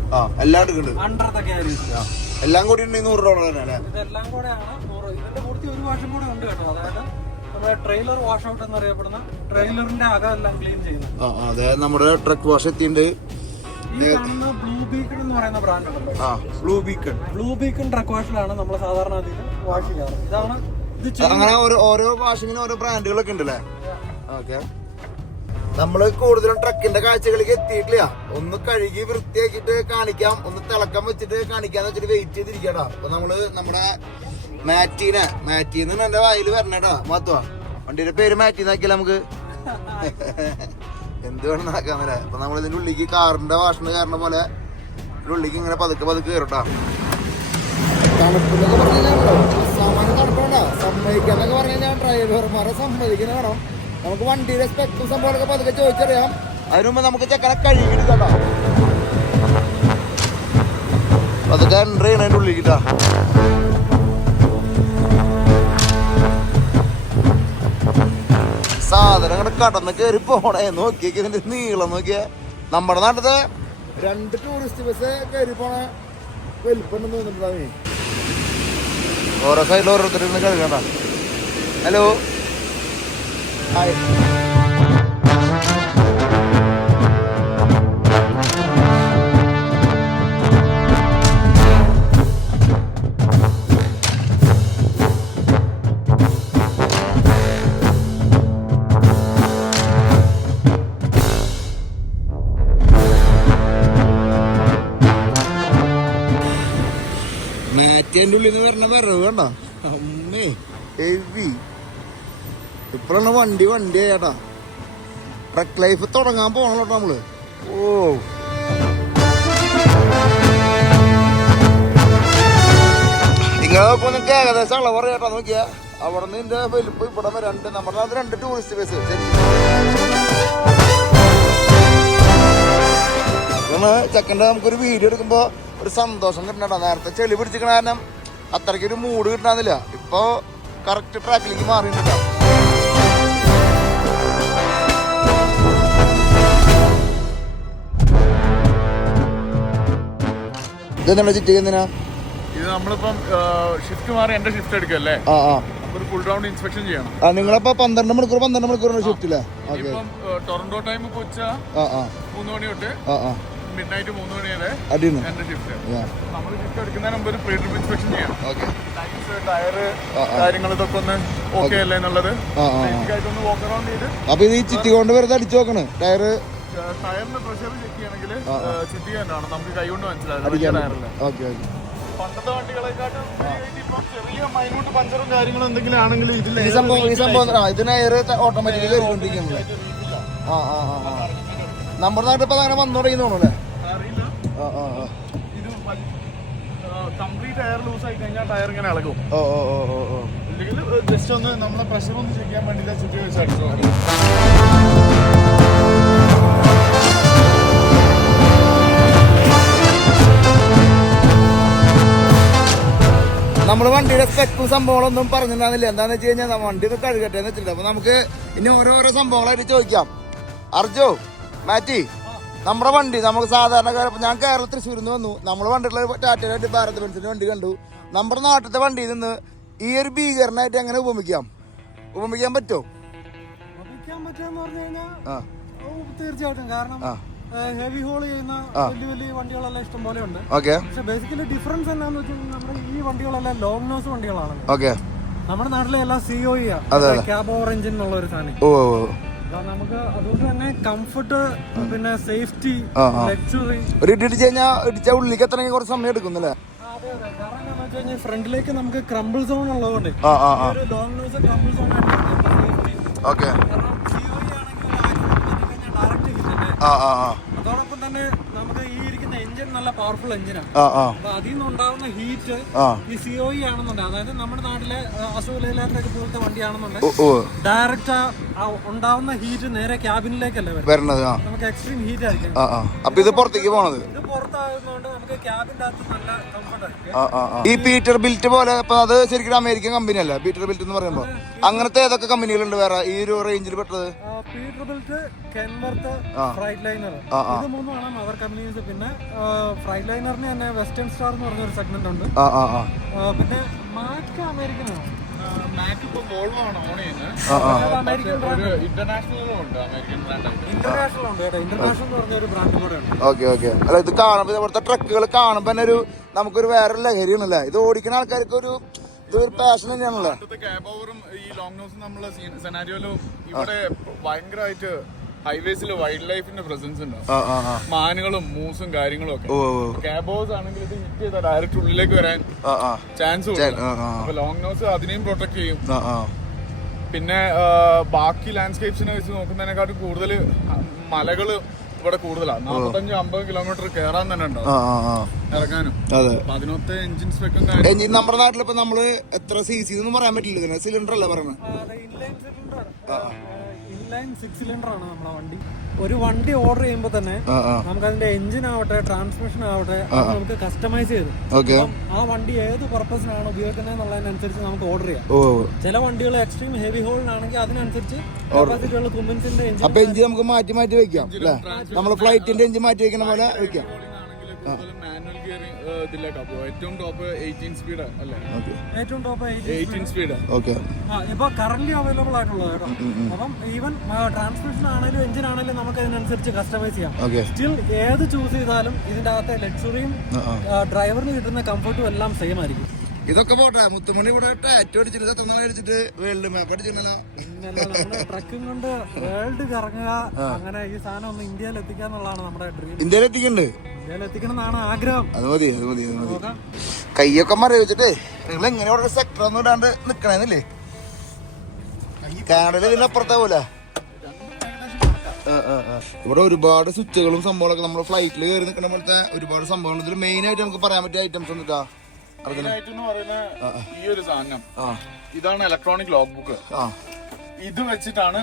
എല്ലാം അണ്ടർ ദ ഗാരേജ് എല്ലാം കൂടി $100 തന്നെ. ഇതെല്ലാം കൂടെയാണ് 100. ഇതിന്റെ പൂർത്തി ഒരു വാഷും കൂടെ ഉണ്ട് കേട്ടോ. അതായത് നമ്മുടെ ട്രെയിലർ വാഷ് ഔട്ട് എന്നറിയപ്പെടുന്ന ട്രെയിലറിന്റെ അകമെല്ലാം ക്ലീൻ ചെയ്യുന്നത്. അതെ, നമ്മുടെ ട്രക്ക് വാഷ് എത്തിയിട്ടുണ്ട്. ഈ കാണുന്ന ബ്ലൂ ബീക്കൺ എന്ന് പറയുന്ന ബ്രാൻഡ് ഉണ്ടല്ലോ, ബ്ലൂ ബീക്കൺ ട്രക്ക് വാഷിലാണ് നമ്മൾ സാധാരണ അതിൽ വാഷ് ചെയ്യാറ്. ഇതാണ് അങ്ങനെ ഓരോ വാഷിങ്ങിന് ഓരോ ബ്രാൻഡുകളൊക്കെ ഉണ്ടല്ലേ? ഓക്കെ. നമ്മള് കൂടുതലും ട്രക്കിന്റെ കാഴ്ചകളിലേക്ക് എത്തിയിട്ടില്ല. ഒന്ന് കഴുകി വൃത്തിയാക്കിയിട്ട് കാണിക്കാം, ഒന്ന് തിളക്കം വെച്ചിട്ട് കാണിക്കാന്ന് വെച്ചിട്ട് വെയിറ്റ് ചെയ്തിരിക്കട്ടോ. അപ്പൊ നമ്മള് നമ്മുടെ മാറ്റീന്ന് എന്റെ വായിൽ വരണേട്ടാ. മാത്തുവാ വണ്ടിയുടെ പേര് മാറ്റിന്നാക്കിയാൽ നമുക്ക് എന്ത് വേണം നാക്കാന്നല്ലേ. അപ്പൊ നമ്മൾ ഇതിന്റെ ഉള്ളിക്ക് കാറിന്റെ വാഷിന് കാരണം പോലെ ഉള്ളിക്ക് ഇങ്ങനെ പതുക്കെ കയറട്ടാ. തണുപ്പെന്നൊക്കെ പറഞ്ഞാൽ സാമാന്യം തണുപ്പുണ്ടാ സമ്മതിക്കാന്നൊക്കെ പറഞ്ഞു കഴിഞ്ഞാൽ ഡ്രൈവർമാരെ സമ്മതിക്കുന്ന വേണം. നമുക്ക് വണ്ടിയുടെ സ്പെക്സും സംഭവങ്ങളൊക്കെ പതുക്കെ ചോദിച്ചറിയാം. അതിനു മുമ്പ് നമുക്ക് ചെക്കനെ കഴുകിയിട്ടാ പതുക്കെ എൻട്രി ചെയ്യണ അതിൻ്റെ ഉള്ളിക്കിട്ടാ. സാധനം അങ്ങനെ കടന്ന് കയറി പോണേ. നോക്കിയേക്ക് ഇതിന്റെ നീളം നോക്കിയേ. നമ്മുടെ നാട്ടിലത്തെ 2 ടൂറിസ്റ്റ് ബസ് കയറി പോണ വലിപ്പുണ്ടെന്ന് തോന്നിട്ടുണ്ടാവേ. ഓരോ സൈഡിൽ ഓരോരുത്തർ കഴുകണ്ട. Hello hi. മാറ്റിന്റെ ഉള്ളിൽ നിന്ന് വരണ വരവ് കണ്ട അമ്മേ ഹെവി. ഇപ്പോഴാണ് വണ്ടി ചേട്ടാ. ട്രക്ക് ലൈഫ് തുടങ്ങാൻ പോകണല്ലോ നമ്മള്. ഇങ്ങനൊക്കെ നിങ്ങൾക്ക് ഏകദേശം അളവ് പറയാട്ടാ. നോക്കിയാ അവിടെ നിന്ന് ഇതിന്റെ വലിപ്പം ഇവിടെ വരെ നമ്മുടെ അത് 2 ടൂറിസ്റ്റ് ബസ്. ചെക്കൻ്റെ നമുക്കൊരു വീഡിയോ എടുക്കുമ്പോ ഒരു സന്തോഷം കിട്ടണ. നേരത്തെ ചെളി പിടിച്ചിരിക്കണ കാരണം അത്രയ്ക്കൊരു മൂഡ് കിട്ടണമെന്നില്ല. ഇപ്പൊ കറക്റ്റ് ട്രാക്കിലേക്ക് മാറിയിട്ടാ. ഇതെന്താ ചിറ്റി എന്തിനാ ഇത് നമ്മളിപ്പം ഷിഫ്റ്റ് മാറി എന്റെ ഷിഫ്റ്റ് എടുക്കല്ലേ? ഒരു ഫുൾ റൗണ്ട് ഇൻസ്പെക്ഷൻ ചെയ്യണം. നിങ്ങളിപ്പോ 12 മണിക്കൂർ ഷിഫ്റ്റില്ലേ? ഇപ്പം ടൊറന്റോ ടൈം ഇപ്പൊ ഉച്ച 3 മണി തൊട്ട് മിഡ് നൈറ്റ് 3 മണി വരെ എന്റെ ഷിഫ്റ്റ്. നമ്മൾ ഷിഫ്റ്റ് എടുക്കുന്നതിന് മുമ്പ് ഒരു പ്രീ ട്രിപ്പ് ഇൻസ്പെക്ഷൻ ചെയ്യണം. ടൈംസ്, ടയറ്, കാര്യങ്ങൾ ഇതൊക്കെ ഒന്ന് ഓക്കെ അല്ലേ എന്നുള്ളത് ഒന്ന് വാക്ക് അറൗണ്ട് ചെയ്ത്. അപ്പൊ ഇത് ചിറ്റി കൊണ്ട് വെറുതെ അടിച്ചു നോക്കണേ. ടയറിന് പ്രഷർ ചെക്ക് ചെയ്യണമെങ്കിൽ ചിറ്റി തന്നെയാണ്. നമുക്ക് കൈ കൊണ്ട് മനസ്സിലാവില്ല. പണ്ടത്തെ വണ്ടികളെക്കാട്ടും ചെറിയ മൈന്യൂട്ട് പഞ്ചറും കാര്യങ്ങളും എന്തെങ്കിലും ആണെങ്കിൽ ഈ സംഭവം ഇതിന് എയർ ഓട്ടോമാറ്റിക്കലി കയറിക്കൊണ്ടിരിക്കുന്നത്. നമ്മുടെ നാട്ടിൽ ഇപ്പൊ അങ്ങനെ വന്നു തുടങ്ങി തോന്നുന്നു അല്ലേ? അറിയില്ല. ഇത് ടയർ ലൂസ് ആയി കഴിഞ്ഞാൽ ടയർ ഇങ്ങനെ ഇളകും. ഓ ഓ ഓ ഓ ഓ അല്ലെങ്കിൽ ജസ്റ്റ് ഒന്ന് നമ്മളെ പ്രഷർ ഒന്ന് ചെക്ക് ചെയ്യാൻ വേണ്ടിയിട്ട് ചുറ്റി വെച്ചാൽ നമ്മള് വണ്ടിയുടെ സ്പെക്കും സംഭവങ്ങളൊന്നും പറഞ്ഞിട്ടുണ്ടാകുന്നില്ല. എന്താന്ന് വെച്ച് കഴിഞ്ഞാൽ വണ്ടി ഒന്ന് കഴുകട്ടെ എന്ന് വെച്ചിട്ടുണ്ട്. അപ്പൊ നമുക്ക് ഇനി ഓരോരോ സംഭവങ്ങളായിട്ട് ചോദിക്കാം. അർജോ, മാറ്റി, നമ്മുടെ വണ്ടി നമുക്ക് സാധാരണക്കാർ, ഞാൻ കേരള തൃശ്ശൂരിൽ നിന്ന് വന്നു, നമ്മൾ വണ്ടിയുള്ള ടാറ്റ ഭാരത് ബെൻസിന്റെ വണ്ടി കണ്ടു. നമ്മുടെ നാട്ടിലത്തെ വണ്ടിയിൽ നിന്ന് ഈ ഒരു ഭീകരനായിട്ട് എങ്ങനെ ഉപമിക്കാൻ പറ്റുമോ? ഉപയോഗിക്കാൻ പറ്റുമെന്ന് പറഞ്ഞു കഴിഞ്ഞാൽ തീർച്ചയായിട്ടും. കാരണം ഹെവി ഹോൾ ചെയ്യുന്ന വലിയ വലിയ വണ്ടികളെല്ലാം ഇഷ്ടം പോലെ ഉണ്ട്. പക്ഷെ ബേസിക്കലി ഡിഫറൻസ് എന്താണെന്ന് വെച്ചാൽ നമ്മുടെ ഈ വണ്ടികളെല്ലാം ലോങ് നോസ് വണ്ടികളാണ്. നമ്മുടെ നാട്ടിലെ എല്ലാം COE ക്യാബ് ഓവർ എഞ്ചിൻ എന്നുള്ള ഒരു സാധനം. നമുക്ക് അതുകൊണ്ട് തന്നെ കംഫർട്ട്, പിന്നെ സേഫ്റ്റി, ലക്ഷറി. ഉള്ളിലേക്ക് എത്തണമെങ്കിൽ കുറച്ച് സമയം എടുക്കുന്നല്ലേ? അതെ അതെ. കാരണം എന്താണെന്ന് വെച്ച് കഴിഞ്ഞാൽ ഫ്രണ്ടിലേക്ക് നമുക്ക് ക്രംബിൾ സോൺ ഉള്ളതുകൊണ്ട് ഒരു ലോങ് നോസ് ക്രംബിൾ സോൺ ആണ് സേഫ്റ്റി. കാരണം COE ആണെങ്കിൽ ഡയറക്റ്റ് ഹിറ്റ്. അതോടൊപ്പം തന്നെ നമുക്ക് ഈ ഇരിക്കുന്ന എഞ്ചിൻ നല്ല പവർഫുൾ എഞ്ചിനാണ്. അപ്പൊ അതിൽ നിന്നുണ്ടാവുന്ന ഹീറ്റ് ഈ COE ആണെന്നുണ്ടെങ്കിൽ, അതായത് നമ്മുടെ നാട്ടിലെ അശോക് പോലത്തെ വണ്ടിയാണെന്നുണ്ടെങ്കിൽ ഡയറക്റ്റ് ഉണ്ടാവുന്ന ഹീറ്റ് നേരെ ക്യാബിനിലേക്കല്ല വരുന്നത്. നമുക്ക് എക്സ്ട്രീം ഹീറ്റ് ആയിരിക്കും. അപ്പൊ ഇത് പുറത്തേക്ക് പോണത്, ഇത് പുറത്താകുന്നതുകൊണ്ട് നമുക്ക് ക്യാബിന്റെ അകത്ത് നല്ല കംഫർട്ട് ആയിരിക്കും. ഈ പീറ്റർ ബിൽറ്റ് പോലെ അത് ശരിക്കും അമേരിക്കൻ കമ്പനി അല്ല പീറ്റർ ബിൽറ്റ് എന്ന് പറയുമ്പോ? അങ്ങനത്തെ ഏതൊക്കെ കമ്പനികളുണ്ട് വേറെ ഈ ഒരു റേഞ്ചിൽ പെട്ടത്? പീറ്റർ ബിൽറ്റ്, കെൻവർത്ത്, ഫ്രൈറ്റ് ലൈനർ, ഇത് മൂന്നുമാണ് മദർ കമ്പനീസ്. പിന്നെ ഫ്രൈറ്റ് ലൈനറിന് തന്നെ വെസ്റ്റേൺ സ്റ്റാർ എന്ന് പറഞ്ഞൊരു സെഗ്മെന്റ് ഉണ്ട്. പിന്നെ മാക്ക് അമേരിക്കൻ ആണ്. മാക്ക് ഇപ്പൊ വോൾവോ ആണ് ഓൺ ചെയ്യുന്നത്. ഇന്റർനാഷണലും ഉണ്ട്, അമേരിക്കൻ ബ്രാൻഡ്. ഇന്റർനാഷണൽ ഉണ്ട് കേട്ടോ. ഇന്റർനാഷണൽ എന്ന് പറഞ്ഞ ഒരു ബ്രാൻഡ് കൂടെ ഉണ്ട്. ഓക്കെ. അല്ല, ഇത് കാണുമ്പോ ഇവിടുത്തെ ട്രക്കുകൾ കാണുമ്പോ തന്നെ ഒരു നമുക്കൊരു വേറൊരു ലഹരിയാണല്ലേ? ഇത് ഓടിക്കുന്ന ആൾക്കാർക്ക് ഒരു പാഷൻ തന്നെയാണല്ലേ? ക്യാബ് ഓവറും ഈ ലോങ് നോസും നമ്മളെ സെനാരിയോയിലും ഇവിടെ ഭയങ്കരമായിട്ട് ഹൈവേസിൽ വൈൽഡ് ലൈഫിന്റെ പ്രസൻസ് ഉണ്ട്. മാനുകളും മൂസും കാര്യങ്ങളും ഒക്കെ. ക്യാബ് ഓവേഴ്സ് ആണെങ്കിൽ ഇത് ഹിറ്റ് ചെയ്താൽ ഡയറക്റ്റ് ഉള്ളിലേക്ക് വരാൻ ചാൻസ് ഉണ്ട്. അപ്പൊ ലോങ് നോസ് അതിനെയും പ്രൊട്ടക്ട് ചെയ്യും. പിന്നെ ബാക്കി ലാൻഡ്സ്കേപ്സിനെ വെച്ച് നോക്കുന്നതിനെക്കാട്ടും കൂടുതൽ മലകള് ഇവിടെ കൂടുതലാണ്. 45-50 കിലോമീറ്റർ കയറാൻ തന്നെ ഉണ്ടാവും ഇറങ്ങാനും. അതിനൊത്ത എഞ്ചിൻ സ്പെക്കും എഞ്ചിൻ നമ്മുടെ നാട്ടിലിപ്പോ നമ്മള് എത്ര CC എന്ന് പറയാൻ പറ്റില്ല, സിലിണ്ടർ അല്ലേ പറയുന്നത്? ഇൻലൈൻ 6 സിലിണ്ടർ ആണ് നമ്മളെ വണ്ടി. ഒരു വണ്ടി ഓർഡർ ചെയ്യുമ്പോൾ തന്നെ നമുക്ക് അതിന്റെ എഞ്ചിൻ ആവട്ടെ, ട്രാൻസ്മിഷൻ ആവട്ടെ, നമുക്ക് കസ്റ്റമൈസ് ചെയ്ത് ആ വണ്ടി ഏത് പർപ്പസിനാണ് ഉപയോഗിക്കുന്നത് എന്നുള്ളതിനനുസരിച്ച് നമുക്ക് ഓർഡർ ചെയ്യാം. ചില വണ്ടികൾ എക്സ്ട്രീം ഹെവി ഹോളിനാണെങ്കിൽ അതിനനുസരിച്ച് കപ്പാസിറ്റിയുള്ള കുമ്പൻസിന്റെ എഞ്ചിൻ നമുക്ക് മാറ്റി വെക്കാം അല്ലേ? നമ്മൾ ഫ്ലൈറ്റിന്റെ എഞ്ചിൻ മാറ്റി വെക്കുന്ന പോലെ വെക്കാം. മാനുവൽ ഗിയറിംഗ് ഇതിലേക്കാ പോവാ. ഏറ്റവും ടോപ്പ് 18 സ്പീഡ് അല്ലേ? ഏറ്റവും ടോപ്പ് 18 സ്പീഡ്. ഇപ്പൊ കറന്റ് അവൈലബിൾ ആയിട്ടുള്ളത് കേട്ടോ. അപ്പം ഈവൻ ട്രാൻസ്മിഷൻ ആണെങ്കിലും എഞ്ചിൻ ആണെങ്കിലും നമുക്ക് അതിനനുസരിച്ച് കസ്റ്റമൈസ് ചെയ്യാം. സ്റ്റിൽ ഏത് ചൂസ് ചെയ്താലും ഇതിന്റെ അകത്തെ ലക്ഷറിയും ഡ്രൈവറിന് കിട്ടുന്ന കംഫർട്ടും എല്ലാം സെയിം ആയിരിക്കും. ഇതൊക്കെ പോട്ടെ, മുത്തുമണി ഇവിടെ ടാറ്റു അടിച്ചിട്ട് വേൾഡ് മാപ്പ് അടിച്ചിട്ടുണ്ടല്ലോ. ട്രക്കിംഗ് കൊണ്ട് വേൾഡ് കറങ്ങുക, അങ്ങനെ ഈ സാധനം ഒന്ന് ഇന്ത്യയിൽ എത്തിക്കാന്നുള്ളതാണ് നമ്മുടെ ഡ്രീം. ഇന്ത്യയിൽ എത്തിക്കണ്ട്, ഇന്ത്യയിൽ എത്തിക്കണം എന്നാണ് ആഗ്രഹം. അത് മതി. കൈയൊക്കെ മറിവെച്ചിട്ടേ നിങ്ങൾ എങ്ങനെ ഇവിടെ സെക്ടർ ഒന്നും ഇടാണ്ട് നിക്കണേന്നില്ലേ? കാനഡയിൽ ഇതിനപ്പുറത്തെ പോലെ ഇവിടെ ഒരുപാട് സ്വിച്ചുകളും സംഭവങ്ങളൊക്കെ നമ്മൾ ഫ്ലൈറ്റിൽ കയറി നിൽക്കുന്ന പോലത്തെ ഒരുപാട് സംഭവങ്ങൾ. ഇതിൽ മെയിൻ ആയിട്ട് നമുക്ക് പറയാൻ പറ്റിയ ഐറ്റംസ് ഉണ്ട്. ഈ ഒരു സാധനം ഇതാണ് ഇലക്ട്രോണിക് ലോഗ് ബുക്ക്. ഇത് വെച്ചിട്ടാണ്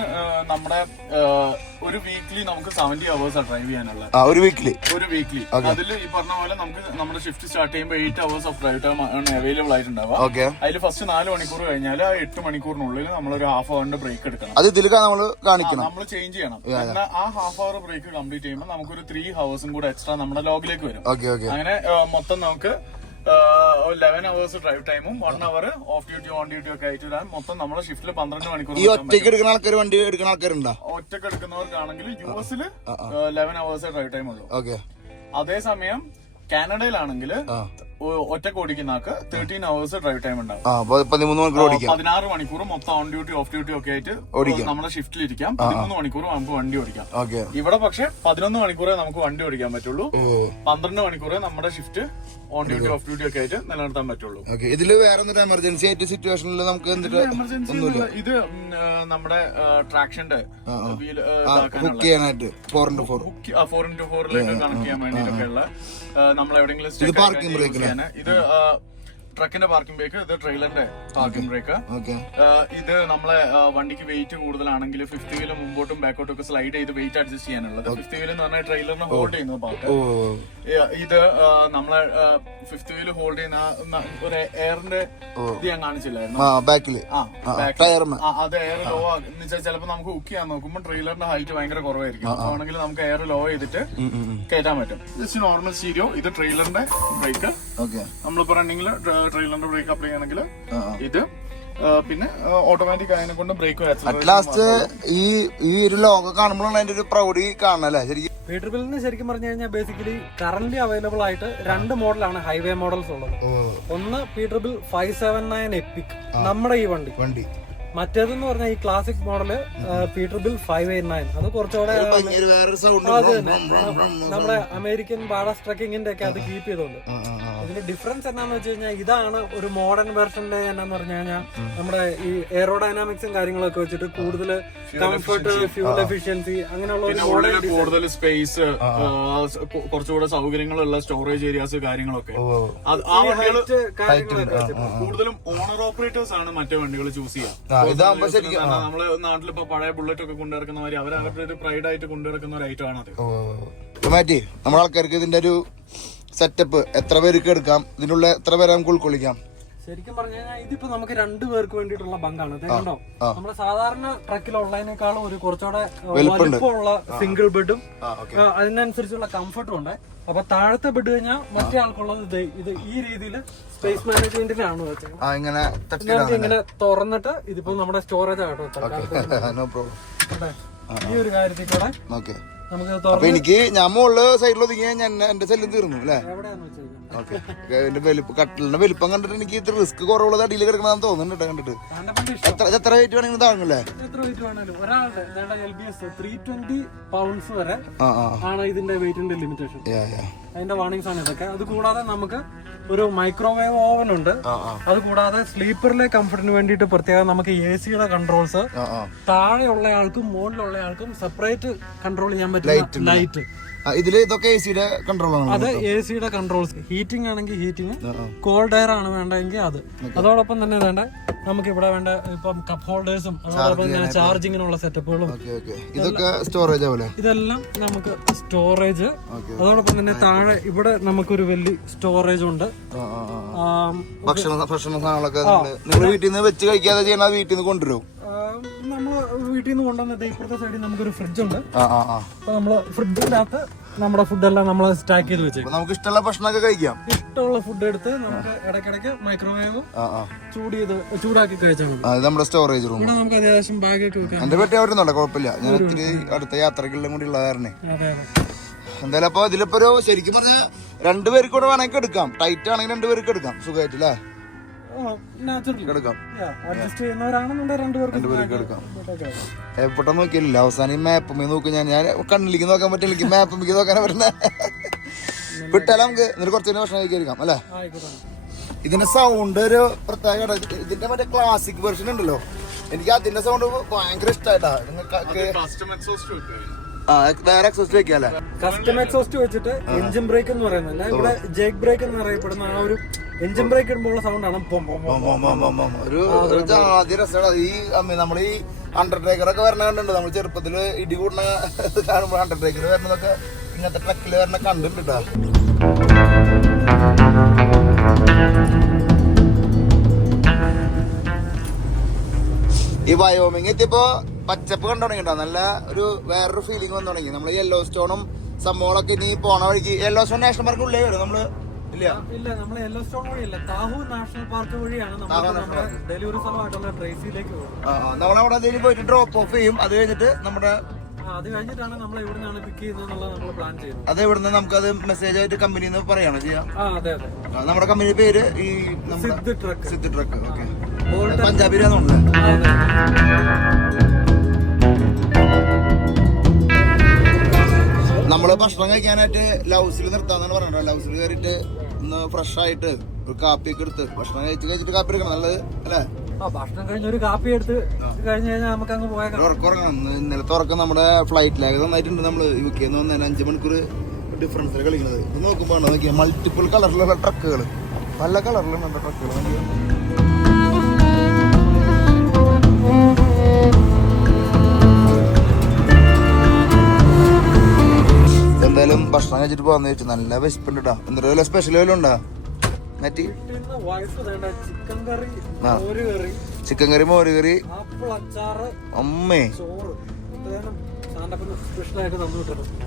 നമ്മുടെ ഒരു വീക്ക്ലി നമുക്ക് 70 hours ഡ്രൈവ് ചെയ്യാനുള്ള. ഒരു വീക്ക്ലി അതിൽ ഈ പറഞ്ഞ പോലെ നമുക്ക് നമ്മുടെ ഷിഫ്റ്റ് സ്റ്റാർട്ട് ചെയ്യുമ്പോൾ 8 hours ഓഫ് ഡ്രൈവ് ടൈം ആണ് അവൈലബിൾ ആയിട്ടുണ്ടാവുക. അതിൽ ഫസ്റ്റ് 4 മണിക്കൂർ കഴിഞ്ഞാൽ ആ 8 മണിക്കൂറിനുള്ളിൽ നമ്മളൊരു ഹാഫ് അവറിന്റെ ബ്രേക്ക് എടുക്കണം. അത് ഇതിൽ നമ്മൾ ചേഞ്ച് ചെയ്യണം. എന്നാൽ ആ ഹാഫ് അവർ ബ്രേക്ക് കംപ്ലീറ്റ് ചെയ്യുമ്പോൾ നമുക്കൊരു 3 hours കൂടെ എക്സ്ട്രാ നമ്മുടെ ലോഗിലേക്ക് വരും. അങ്ങനെ മൊത്തം നമുക്ക് 11 hours ഡ്രൈവ് ടൈമും 1 hour of duty on duty ഒക്കെ ആയിട്ട് വരാൻ മൊത്തം നമ്മുടെ ഷിഫ്റ്റിൽ 12 മണിക്കൂർ. ഒറ്റയ്ക്ക് എടുക്കുന്ന ആൾക്കാർ വണ്ടി എടുക്കുന്ന ആൾക്കാരുണ്ടോ? ഒറ്റയ്ക്ക് എടുക്കുന്നവർക്കാണെങ്കിൽ US 11 hours ഡ്രൈവ് ടൈം ഉള്ളൂ. അതേസമയം കാനഡയിലാണെങ്കിൽ ഒറ്റക്ക് ഓടിക്കുന്ന ആൾക്ക് 13 hours ഡ്രൈവ് ടൈം ഉണ്ടാവും. 16 മണിക്കൂർ മൊത്തം ഓൺ ഡ്യൂട്ടി ഓഫ് ഡ്യൂട്ടി ഒക്കെ ആയിട്ട് നമ്മുടെ ഷിഫ്റ്റിൽ ഇരിക്കാം. 13 മണിക്കൂർ നമുക്ക് വണ്ടി ഓടിക്കാം. ഇവിടെ പക്ഷെ 11 മണിക്കൂറേ നമുക്ക് വണ്ടി ഓടിക്കാൻ പറ്റുള്ളൂ. 12 മണിക്കൂറേ നമ്മുടെ shift on duty of duty ഒക്കെ ആയിട്ട് നിലനിർത്താൻ പറ്റുള്ളൂ. ഇതില് വേറെ എമർജൻസി ആയിട്ട് സിറ്റുവേഷനിൽ നമുക്ക് ഇത് നമ്മുടെ ട്രാക്ഷന്റെ ഹുക്ക് ചെയ്യാനായിട്ട് 4x4 കണക്ട് ചെയ്യാൻ വേണ്ടിട്ടൊക്കെ ഉള്ള നമ്മൾ എവിടെയെങ്കിലും ഇത് ട്രക്കിന്റെ പാർക്കിംഗ് ബ്രേക്ക്, ഇത് ട്രെയിലറിന്റെ പാർക്കിംഗ് ബ്രേക്ക്. ഓക്കെ. ഇത് നമ്മളെ വണ്ടിക്ക് വെയിറ്റ് കൂടുതലാണെങ്കിൽ ഫിഫ്ത് വീല് മുമ്പോട്ടും ബാക്കോട്ടും ഒക്കെ സ്ലൈഡ് ചെയ്ത് വെയിറ്റ് അഡ്ജസ്റ്റ് ചെയ്യാനുള്ളത്. ഫിഫ്ത് വീല് എന്ന് പറഞ്ഞാൽ ട്രെയിലറിനെ ഹോൾഡ് ചെയ്യുന്ന പാർട്ട്. ഇത് നമ്മളെ ഫിഫ്ത് വീല് ഹോൾഡ് ചെയ്യുന്ന ഒരു എയറിന്റെ ഇത് ഞാൻ കാണിച്ചില്ലായിരുന്നു ബാക്കില്. അത് എയർ ലോ എന്ന് വെച്ചാൽ ചിലപ്പോ നമുക്ക് ഹുക്ക് ചെയ്യാൻ നോക്കുമ്പോൾ ട്രെയിലറിന്റെ ഹൈറ്റ് ഭയങ്കര കുറവായിരിക്കും. ആണെങ്കിൽ നമുക്ക് എയർ ലോ ചെയ്തിട്ട് കയറ്റാൻ പറ്റും. Just normal stereo. ഇത് ട്രെയിലറിന്റെ ബ്രേക്ക്. നമ്മളിപ്പോ റണ്ണിങ്ങിൽ ട്രെയിലറിന്റെ ബ്രേക്ക് അപ്ലൈ ചെയ്യണമെങ്കിൽ ഇത്, പിന്നെ ഓട്ടോമാറ്റിക് അതിനെ കൊണ്ട് ബ്രേക്ക് ലാസ്റ്റ് ഈ ഒരു ലോഗോ കാണുമ്പോഴാണ് അതിന്റെ ഒരു പ്രൗഢി കാണണല്ലേ ശരിക്കും. പീറ്റർബിലിന് ശരിക്കും പറഞ്ഞു കഴിഞ്ഞാൽ ബേസിക്കലി കറന്റ് അവൈലബിൾ ആയിട്ട് 2 മോഡലാണ് ഹൈവേ മോഡൽസ് ഉള്ളത്. ഒന്ന് പീറ്റർബിൽ 579 എപ്പിക്, നമ്മുടെ ഈ വണ്ടി. മറ്റേതെന്ന് പറഞ്ഞാൽ ഈ ക്ലാസിക് മോഡല് പീറ്റർബിൽ 589. അത് കുറച്ചുകൂടെ നമ്മുടെ അമേരിക്കൻ ബാഡാസ് ട്രക്കിങ്ങിന്റെ ഒക്കെ അത് കീപ്പ് ചെയ്തോണ്ട്. ഇതിന്റെ ഡിഫറൻസ് എന്താന്ന് വെച്ച് കഴിഞ്ഞാൽ ഇതാണ് ഒരു മോഡേൺ വെർഷന്റെ എന്നാന്ന് പറഞ്ഞു കഴിഞ്ഞാൽ നമ്മുടെ ഈ എയറോഡൈനാമിക്സും കാര്യങ്ങളൊക്കെ വെച്ചിട്ട് കൂടുതൽ കംഫർട്ട്, ഫ്യൂൽ എഫിഷ്യൻസി അങ്ങനെയുള്ള ഒരു മോഡൽ, കൂടുതൽ സ്പേസ്, കുറച്ചുകൂടെ സൗകര്യങ്ങളുള്ള സ്റ്റോറേജ് ഏരിയാസ് കാര്യങ്ങളൊക്കെ. കൂടുതലും ഓണർ ഓപ്പറേറ്റേഴ്സ് ആണ് മറ്റേ വണ്ടികൾ ചൂസ് ചെയ്യുക. നമ്മള് നാട്ടിലിപ്പോ പഴയ ബുള്ളറ്റ് ഒക്കെ കൊണ്ടിറക്കുന്നവര് അവരവരുടെ ഒരു പ്രൈഡ് ആയിട്ട് കൊണ്ടിറക്കുന്ന ഒരു ഐറ്റം ആണ് അത്. മാറ്റി നമ്മുടെ ആൾക്കാർക്ക് ഇതിന്റെ ഒരു സെറ്റപ്പ് എത്ര പേർക്ക് എടുക്കാം, ഇതിനുള്ള എത്ര പേരെ നമുക്ക് ഉൾക്കൊള്ളിക്കാം? ശരിക്കും പറഞ്ഞു കഴിഞ്ഞാൽ ഇതിപ്പോ നമുക്ക് 2 പേർക്ക് വേണ്ടിയിട്ടുള്ള ബങ്കാണ്. കണ്ടോ, നമ്മുടെ സാധാരണ ട്രക്കിലുള്ളതിനേക്കാളും ഒരു കുറച്ചുകൂടെ വലുപ്പമുള്ള സിംഗിൾ ബെഡും അതിനനുസരിച്ചുള്ള കംഫർട്ടും ഉണ്ട്. അപ്പൊ താഴത്തെ ബെഡ് കഴിഞ്ഞാൽ മറ്റേ ആൾക്കുള്ളത് ഇത് ഈ രീതിയിൽ സ്പേസ് മാനേജ്മെന്റിലാണ് വെച്ചത്. ഇങ്ങനെ തുറന്നിട്ട് ഇതിപ്പോ നമ്മുടെ സ്റ്റോറേജ് ആട്ടോ ഈ ഒരു കാര്യത്തിൽ കൂടെ നമുക്ക്. എനിക്ക് ഞാൻ മുകളില് സൈഡിൽ ഒതുങ്ങിയാൽ ഞാൻ എന്റെ ശല്യം തീർന്നു അല്ലേ? എവിടെയാന്ന് വെച്ചാൽ ഓക്കെ. എന്റെ കട്ടിലിന്റെ വലിപ്പം കണ്ടിട്ട് എനിക്ക് ഇത് റിസ്ക് കുറവുള്ളത് അടിയിൽ കിടക്കണമെന്ന് തോന്നുന്നുണ്ട് കണ്ടിട്ട്. എത്ര വെയിറ്റ് വേണമെങ്കിലും താങ്ങൂല്ലേ? എത്ര വെയിറ്റ് വേണമല്ലോ ഒരാളുടെ LBS 320 പൗണ്ട്സ് വരെ ആണ് ഇതിന്റെ വെയിറ്റിന്റെ ലിമിറ്റേഷൻ. അതിന്റെ വാർണിംഗ്സ് ആണ് ഇതൊക്കെ. അത് കൂടാതെ നമുക്ക് ഒരു മൈക്രോവേവ് ഓവൻ ഉണ്ട്. അത് കൂടാതെ സ്ലീപ്പറിലെ കംഫർട്ടിന് വേണ്ടിയിട്ട് പ്രത്യേകം നമുക്ക് AC-യുടെ കൺട്രോൾസ്, താഴെയുള്ള ആൾക്കും മുകളിലുള്ള ആൾക്കും സെപ്പറേറ്റ് കൺട്രോൾ ചെയ്യാൻ പറ്റും ലൈറ്റ്. ഇതില് ഇതൊക്കെ AC-യുടെ കൺട്രോൾ ആണ്. അത് AC-യുടെ കൺട്രോൾസ്. ഹീറ്റിംഗ് ആണെങ്കിൽ ഹീറ്റിംഗ്, കോൾഡ് എയർ ആണ് വേണ്ടെങ്കിൽ അത്. അതോടൊപ്പം തന്നെ വേണ്ട നമുക്ക് ഇവിടെ വേണ്ട ഇപ്പം കപ്പ് ഹോൾഡേഴ്സും അതോടൊപ്പം തന്നെ ചാർജിങ്ങിനുള്ള സെറ്റപ്പുകളും ഇതൊക്കെ സ്റ്റോറേജ് ആവൂലെ? ഇതെല്ലാം നമുക്ക് സ്റ്റോറേജ്. അതോടൊപ്പം തന്നെ താഴെ ഇവിടെ നമുക്കൊരു വലിയ സ്റ്റോറേജ് ഉണ്ട്. ഭക്ഷണ സാധനങ്ങളൊക്കെ നിങ്ങൾ വീട്ടിൽ നിന്ന് വെച്ച് കഴിക്കാതെ ചെയ്യണ വീട്ടിൽ നിന്ന് കൊണ്ടുവരും. നമ്മള് വീട്ടിൽ നിന്ന് കൊണ്ടുവന്നിട്ട് ഇപ്പുറത്തെ സൈഡിൽ നമുക്കൊരു ഫ്രിഡ്ജ് ഉണ്ട്. അപ്പൊ നമ്മള് ഫ്രിഡ്ജിന്റെ അകത്ത് നമ്മുടെ ഫുഡെല്ലാം നമ്മൾ സ്റ്റാക്ക് ചെയ്ത് വെച്ചേക്കും. നമുക്ക് ഇഷ്ടമുള്ള ഭക്ഷണമൊക്കെ കഴിക്കാം. ഇഷ്ടമുള്ള ഫുഡ് എടുത്ത് നമുക്ക് ഇടയ്ക്കിടയ്ക്ക് മൈക്രോവേവ് ചൂടാക്കി കഴിച്ചാൽ മതി. നമ്മുടെ സ്റ്റോറേജ് റൂം. ഇവിടെ നമുക്ക് അത്യാവശ്യം ബാഗൊക്കെ വെക്കാം. എന്റെ പെട്ടി അവിടെ കുഴപ്പമില്ല. ഞാൻ ഒത്തിരി അടുത്ത യാത്രകളിലും കൂടി ഉള്ള കാരണം എന്തായാലും. അപ്പൊ ഇതിലിപ്പോ ഒരു ശരിക്കും പറഞ്ഞാൽ 2 പേർക്ക് കൂടെ വേണമെങ്കിൽ എടുക്കാം. ടൈറ്റ് ആണെങ്കിൽ 2 പേർക്ക് എടുക്കാം സുഖമായിട്ട് അല്ലേ? എപ്പോഴും നോക്കിയില്ല. അവസാനം മാപ്പ് നോക്കും. ഞാൻ കണ്ണിലേക്ക് നോക്കാൻ പറ്റില്ല, മാപ്പ് നോക്കാനാ പറ്റുന്ന. വിട്ടാലും നമുക്ക് എന്നിട്ട് കുറച്ചു ഭക്ഷണം കഴിക്കാം അല്ലേ? ഇതിന്റെ സൗണ്ട് ഒരു പ്രത്യേക. ഇതിന്റെ മറ്റേ ക്ലാസിക് വെർഷൻ ഉണ്ടല്ലോ, എനിക്ക് അതിന്റെ സൗണ്ട് ഭയങ്കര ഇഷ്ടമായിട്ടാ. വേറെ എക്സോസ്റ്റ് വെക്കാല്ലേ? കസ്റ്റം എക്സോസ്റ്റ് വെച്ചിട്ട് എഞ്ചിൻ ബ്രേക്ക് എന്ന് പറയുന്നില്ല, ഇവിടെ ജേക്ക് ബ്രേക്ക് എന്ന് അറിയപ്പെടുന്ന ആ ഒരു എഞ്ചിൻ ബ്രേക്ക് ഇടുമ്പോൾ സൗണ്ട് ആണ്. ഒരു ജാതി രസമാണ്. ഈ നമ്മൾ ഈ അണ്ടർടേക്കർ ഒക്കെ വരണ കണ്ടിട്ടുണ്ട്. നമ്മൾ ചെറുപ്പത്തില് ഇടി കൂടുന്ന കാണുമ്പോൾ അണ്ടർടേക്കർ വരണതൊക്കെ ഇങ്ങനത്തെ ട്രക്കിൽ വരണ കണ്ടിട്ടുണ്ട്. ഈ വയോമിങ് എത്തിയപ്പോ പച്ചപ്പ് കണ്ടു തുടങ്ങിട്ടോ. നല്ല ഒരു വേറൊരു ഫീലിംഗ് വന്നു തുടങ്ങി. നമ്മള് യെല്ലോ സ്റ്റോണും സംഭവങ്ങളൊക്കെ ഇനി പോണ വഴിക്ക്. യെല്ലോ സ്റ്റോൺ നാഷണൽ പാർക്ക് ഉള്ളേ വരും നമ്മള്. ഇല്ല, നമ്മള് യെല്ലോ സ്റ്റോൺ വഴിയല്ല, താഹു നാഷണൽ പാർക്ക് വഴിയാണ് നമ്മുടെ ഡെലിവറി സ്ഥലമായിട്ടുള്ള ട്രേസിയിലേക്ക് പോകുന്നത്. നമ്മളവിടെ എന്തെങ്കിലും പോയിട്ട് ഡ്രോപ്പ് ഓഫ് ചെയ്യും. അത് കഴിഞ്ഞിട്ട് നമ്മുടെ അത് കഴിഞ്ഞിട്ടാണ് നമ്മൾ എവിടെ നിന്നാണ് പിക്ക് ചെയ്യുന്നത് നമ്മൾ പ്ലാൻ ചെയ്യുന്നത്. അത് എവിടുന്ന് നമുക്കത് മെസ്സേജ് ആയിട്ട് കമ്പനിന്ന് പറയാണോ ചെയ്യാം? അതെ. നമ്മുടെ കമ്പനി പേര് ഈ സിദ്ധ് ട്രക്ക്. ഓക്കെ. പഞ്ചാബിലാന്നുണ്ട്. നമ്മള് ഭക്ഷണം കഴിക്കാനായിട്ട് ലൗസിൽ നിർത്താന്നാണ് പറഞ്ഞത്. ലൗസിൽ കയറിയിട്ട് ഒന്ന് ഫ്രഷ് ആയിട്ട് ഒരു കാപ്പിയൊക്കെ എടുത്ത് ഭക്ഷണം കഴിച്ചിട്ട് കാപ്പി എടുക്കണം. നല്ലത് അല്ലേ? ഭക്ഷണം കഴിഞ്ഞ ഒരു കാപ്പി എടുത്ത് കഴിഞ്ഞ് കഴിഞ്ഞാൽ നമുക്ക് അങ്ങ് പോയാൽ ഉറക്കണം. ഇന്നലത്തെ ഉറക്കം നമ്മുടെ ഫ്ലൈറ്റ് ലാഗ് നന്നായിട്ടുണ്ട്. നമ്മള് UK വന്നതിന് 5 മണിക്കൂർ ഡിഫറൻസിൽ കളിക്കുന്നത്. ഇത് നോക്കുമ്പോൾ നോക്കിയാൽ മൾട്ടിപ്പിൾ കളറിലുള്ള ട്രക്കുകൾ നല്ല കളറിലുണ്ട് ട്രക്കുകൾ. എന്തായാലും ഭക്ഷണം കഴിച്ചിട്ട് പോകാന്ന് വെച്ചു. നല്ല വിശപ്പുണ്ട് കേട്ടോ. എന്തെങ്കിലും സ്പെഷ്യൽ വല്ലതും ഉണ്ടോ മറ്റി? ചിക്കൻ കറി, മോര് കറി, അമ്മേ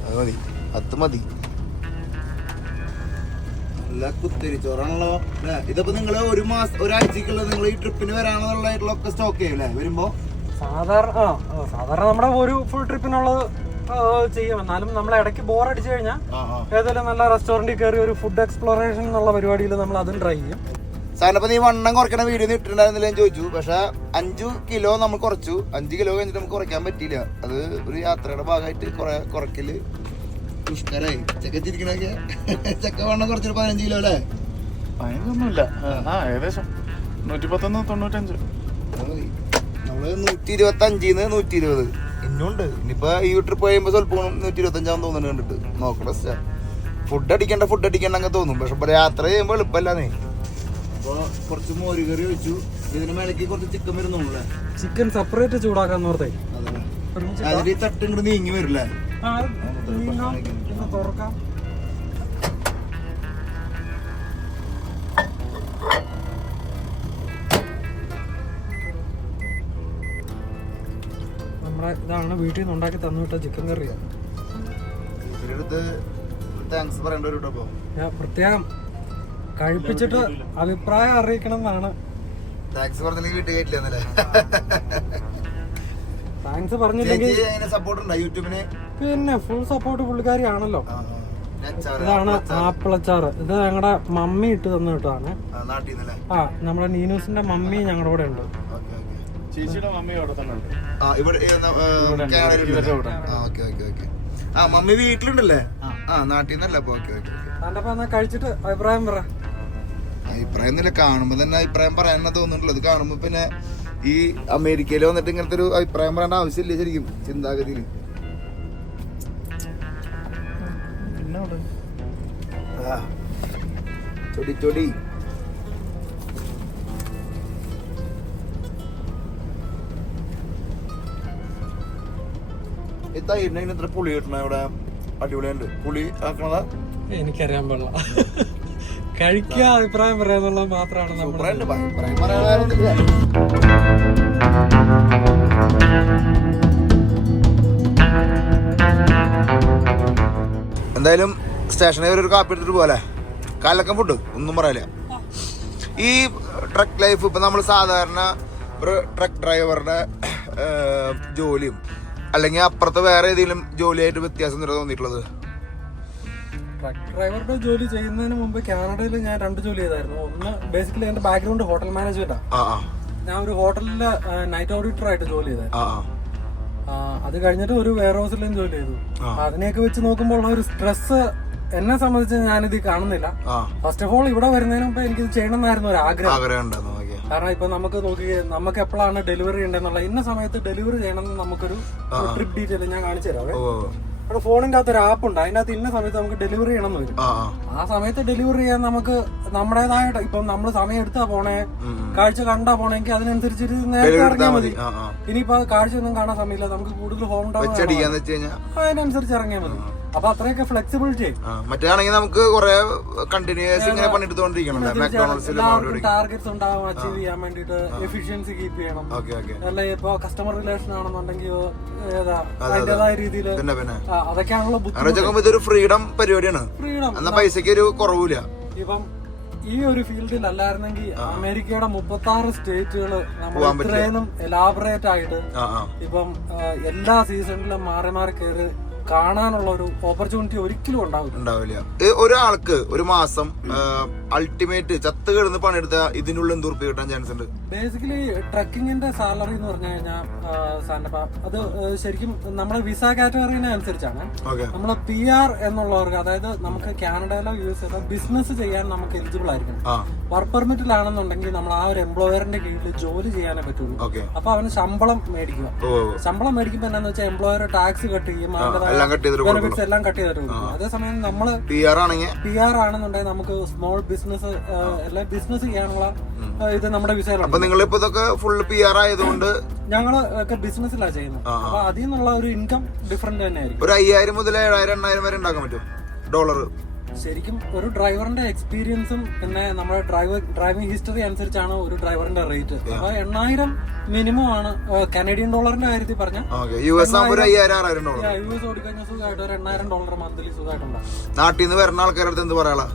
അത് മതി, അത് മതി. നല്ല കുത്തിരി ചോറാണല്ലോ അല്ലേ? ഇതിപ്പോ നിങ്ങള് ഒരാഴ്ചക്കുള്ള നിങ്ങൾ ഈ ട്രിപ്പിന് വരാനുള്ള ഒക്കെ സ്റ്റോക്ക് ചെയ്യും അല്ലേ വരുമ്പോ? സാധാരണ നമ്മുടെ ഒരു ഫുൾ ട്രിപ്പിനുള്ളത് ചെയ്യും. എന്നാലും നമ്മൾ ഇടയ്ക്ക് ബോർ അടിച്ചു കഴിഞ്ഞാൽ ഏതായാലും നല്ല റെസ്റ്റോറന്റിൽ കയറി ഒരു ഫുഡ് എക്സ്പ്ലോറേഷൻ എന്നുള്ള പരിപാടിയിൽ നമ്മൾ അതും ട്രൈ ചെയ്യും. സാറിനിപ്പോ നീ വണ്ണം കുറയ്ക്കണ വീഡിയോ ഇട്ടിട്ടുണ്ടായിരുന്നില്ല ഞാൻ ചോദിച്ചു. പക്ഷെ 5 കിലോ നമ്മൾ കുറച്ചു. 5 കിലോ കഴിഞ്ഞിട്ട് നമുക്ക് കുറയ്ക്കാൻ പറ്റിയില്ല. അത് ഒരു യാത്രയുടെ ഭാഗമായിട്ട് കുറയ്ക്കല് ദുഷ്കരായി. ചെക്കച്ചിരിക്കണൊക്കെ ചെക്ക വണ്ണം കുറച്ചിട്ട് 15 കിലോ അല്ലേ? 15ഒന്നുമില്ല, ഏകദേശം 110-95. നമ്മള് 125-ന്ന് 120 ഇന്നുണ്ട്. ഇനിയിപ്പോ ഈ ട്രിപ്പ് കഴിയുമ്പോ സ്വല്പം 125 തോന്നുന്നു കണ്ടിട്ട് നോക്കണം. ഫുഡ് അടിക്കണ്ട അങ്ങ് തോന്നും. പക്ഷെ യാത്ര ചെയ്യുമ്പോ എളുപ്പമല്ലാന്നേ. അപ്പൊ കുറച്ച് മോര് കറി വെച്ചു. ഇതിന് മേലേക്ക് കുറച്ച് ചിക്കൻ വരുന്നുള്ളൂ. ചിക്കൻ സെപ്പറേറ്റ് ചൂടാക്കാൻ ഓർത്തേ അതിൽ ഈ തട്ട് ഇങ്ങോട്ട് നീങ്ങി വരില്ലേ? തുറക്കാം. നമ്മുടെ ഇതാണ് വീട്ടിൽ നിന്ന് ഉണ്ടാക്കി തന്നുവിട്ട ചിക്കൻ കറി. താങ്ക്സ് പറയേണ്ട ഒരു കേട്ടോ. ഞാൻ പ്രത്യേകം കഴിപ്പിച്ചിട്ട് അഭിപ്രായം അറിയിക്കണം എന്നാണ്. താങ്ക്സ് പറഞ്ഞില്ലെങ്കിൽ വീട്ടിൽ കേട്ടില്ലേ? താങ്ക്സ് പറഞ്ഞില്ലെങ്കിൽ സപ്പോർട്ട് ഉണ്ടോ യൂട്യൂബിന്? പിന്നെ ഫുൾ സപ്പോർട്ട് പുള്ളിക്കാരിയാണല്ലോ. ഇതാണ് ആപ്പിളച്ചാറ്. ഇത് ഞങ്ങളുടെ മമ്മി ഇട്ട് തന്നു കേട്ടാണ്. നമ്മുടെ നീനൂസിന്റെ മമ്മി ഞങ്ങളുടെ കൂടെ ഉണ്ട്. ചേച്ചിയുടെ മമ്മി അവിടെ തന്നെ ഉണ്ട്. മമ്മി വീട്ടിലുണ്ടല്ലേ? നാട്ടിൽ നിന്നല്ല. കഴിച്ചിട്ട് അഭിപ്രായം പറ. അഭിപ്രായം ഒന്നുമില്ല, കാണുമ്പോ തന്നെ അഭിപ്രായം പറയാനാ തോന്നുന്നുള്ളൂ. ഇത് കാണുമ്പോ പിന്നെ ഈ അമേരിക്കയിൽ വന്നിട്ട് ഇങ്ങനത്തെ ഒരു അഭിപ്രായം പറയേണ്ട ആവശ്യമില്ല ശരിക്കും ചിന്താഗതിയിൽ. ചൊടി ഇത്ര പുളി കിട്ടണ ഇവിടെ അടിപൊളിയുണ്ട്. പുളി ആക്കണതാ എനിക്കറിയാൻ പാടില്ല. കഴിക്കുക അഭിപ്രായം പറയാന്നുള്ളത് മാത്രമാണ് നമ്മുടെ. എന്തായാലും സ്റ്റേഷനിൽ ഒരു കാപ്പി എടുത്തിട്ട് പോലെ കാലക്കം ഫുഡ് ഒന്നും പറയാനില്ല. ഈ ട്രക്ക് ലൈഫ് ഇപ്പം നമ്മൾ സാധാരണ ഒരു ട്രക്ക് ഡ്രൈവറുടെ ജോലിയും അല്ലെങ്കിൽ അപ്പുറത്ത് വേറെ ഏതെങ്കിലും ജോലിയായിട്ട് വ്യത്യാസം തോന്നിയിട്ടുള്ളത്? ട്രക്ക് ഡ്രൈവറുടെ ജോലി ചെയ്യുന്നതിന് മുമ്പ് കാനഡയിൽ ഞാൻ 2 ജോലി ചെയ്തായിരുന്നു. ഒന്ന് ബേസിക്കലി എന്റെ ബാക്ക്ഗ്രൗണ്ട് ഹോട്ടൽ മാനേജ്മെന്റാണ്. ഞാൻ ഒരു ഹോട്ടലില് നൈറ്റ് ഓഡിറ്റർ ആയിട്ട് ജോലി ചെയ്തായിരുന്നു. അത് കഴിഞ്ഞിട്ട് ഒരു വെയർ ഹൗസിലും ജോലി ചെയ്തു. അതിനെയൊക്കെ വെച്ച് നോക്കുമ്പോൾ ഒരു സ്ട്രെസ് എന്നെ സംബന്ധിച്ച് ഞാനിത് കാണുന്നില്ല. ഫസ്റ്റ് ഓഫ് ഓൾ ഇവിടെ വരുന്നതിന് മുമ്പ് എനിക്കിത് ചെയ്യണം എന്നായിരുന്നു ഒരു ആഗ്രഹം. കാരണം ഇപ്പൊ നമുക്ക് എപ്പോഴാണ് ഡെലിവറി ഉണ്ടെന്നുള്ള ഇന്ന സമയത്ത് ഡെലിവറി ചെയ്യണമെന്ന് നമുക്കൊരു ട്രിപ്പ് ഡീറ്റെയിൽ ഞാൻ കാണിച്ചു തരാം. അവിടെ ഫോണിന്റെ അകത്ത് ഒരു ആപ്പ് ഉണ്ട്. അതിന്റെ അകത്ത് ഇന്ന സമയത്ത് നമുക്ക് ഡെലിവറി ചെയ്യണമെന്ന് വരും. ആ സമയത്ത് ഡെലിവറി ചെയ്യാൻ നമുക്ക് നമ്മുടേതായിട്ട് ഇപ്പം നമ്മൾ സമയം എടുത്താ പോണേ, കാഴ്ച കണ്ടാ പോണെങ്കിൽ അതിനനുസരിച്ച് നേരത്തെ ഇറങ്ങിയാൽ മതി. ഇനിയിപ്പോ കാഴ്ച ഒന്നും കാണാൻ സമയമില്ല, നമുക്ക് കൂടുതൽ ഹോം ടൗൺ അതിനനുസരിച്ച് ഇറങ്ങിയാൽ മതി. അപ്പൊ അത്രയൊക്കെ ഫ്ലെക്സിബിലിറ്റി. മറ്റാണെങ്കിൽ നമുക്ക് കണ്ടിന്യൂസ് ഇങ്ങനെ പണിയെടുത്തോണ്ടിരിക്കണം. ടാർഗറ്റ്സ് ഉണ്ടാവും അച്ചീവ് ചെയ്യാൻ വേണ്ടിട്ട്, എഫിഷ്യൻസി കീപ്പ് ചെയ്യണം. അല്ലെ ഇപ്പൊ കസ്റ്റമർ റിലേഷൻ ആണെന്നുണ്ടെങ്കിൽ അതിന്റേതായ രീതിയിൽ അതൊക്കെയാണല്ലോ ബുദ്ധിമുട്ട്. ഇതൊരു ഫ്രീഡം പരിപാടിയാണ്. എന്നാ പൈസക്ക് ഒരു കുറവില്ല. ഇപ്പം ഈ ഒരു ഫീൽഡിൽ അല്ലായിരുന്നെങ്കിൽ അമേരിക്കയുടെ 36 സ്റ്റേറ്റുകള് നമ്മൾ ഇത്രയും എലാബറേറ്റ് ആയിട്ട് ഇപ്പം എല്ലാ സീസണിലും മാറി മാറി കയറി കാണാനുള്ള ഒരു ഓപ്പർച്യൂണിറ്റി ഒരിക്കലും ഉണ്ടാവില്ല. ഒരാൾക്ക് ഒരു മാസം അൾട്ടിമേറ്റ് ചത്ത് കിടന്ന് പണിയെടുത്ത ഇതിനുള്ള എന്ത് ഉറുപ്പിക കിട്ടാൻ ചാൻസ് ഉണ്ട്? ബേസിക്കലി ട്രക്കിങ്ങിന്റെ സാലറി എന്ന് പറഞ്ഞു കഴിഞ്ഞാൽ അത് ശരിക്കും നമ്മുടെ വിസ കാറ്റഗറിനെ അനുസരിച്ചാണ്. നമ്മള് PR എന്നുള്ളവർക്ക്, അതായത് നമുക്ക് കാനഡയിലോ US ബിസിനസ് ചെയ്യാൻ നമുക്ക് എലിജിബിൾ ആയിരിക്കണം. വർക്ക് പെർമിറ്റിലാണെന്നുണ്ടെങ്കിൽ നമ്മൾ ആ ഒരു എംപ്ലോയറിന്റെ കീഴിൽ ജോലി ചെയ്യാനേ പറ്റുള്ളൂ. ഓക്കെ. അപ്പൊ അവന് ശമ്പളം മേടിക്കുക. ശമ്പളം മേടിക്കുമ്പോ എന്താന്ന് വെച്ചാൽ എംപ്ലോയർ ടാക്സ് കട്ട് ചെയ്യും, ബെനിഫിറ്റ്സ് എല്ലാം കട്ട് ചെയ്തിട്ട് കൊടുക്കും. അതേസമയം നമ്മള് PR ആണെന്നുണ്ടെങ്കിൽ നമുക്ക് സ്മോൾ ബിസിനസ് എല്ലാം ബിസിനസ് ചെയ്യാനുള്ള ഇത് നമ്മുടെ വിസയിലുണ്ട്. ഞങ്ങള് ഒക്കെ ബിസിനസ്സിലാണ് ചെയ്യുന്നത്. അപ്പൊ അതിൽ നിന്നുള്ള ഒരു ഇൻകം ഡിഫറന്റ് തന്നെ ആയിരിക്കും. ഒരു 5000 മുതൽ 7000 8000 വരെ ഉണ്ടാക്കാൻ പറ്റും ഡോളർ. ശരിക്കും ഒരു ഡ്രൈവറിന്റെ എക്സ്പീരിയൻസും പിന്നെ നമ്മുടെ ഡ്രൈവിംഗ് ഹിസ്റ്ററി അനുസരിച്ചാണ് ഒരു ഡ്രൈവറിന്റെ റേറ്റ്. അപ്പൊ 8000 മിനിമം ആണ് കനേഡിയൻ ഡോളറിന്റെ കാര്യത്തിൽ പറഞ്ഞ. US ഓടിക്കഴിഞ്ഞാൽ സുഖമായിട്ട് ഒരു $8000 മന്ത്ലി സുഖമായിട്ടുണ്ടാവും. നാട്ടിൽ നിന്ന് വരുന്ന ആൾക്കാരുടെ എന്ത് പറയാ?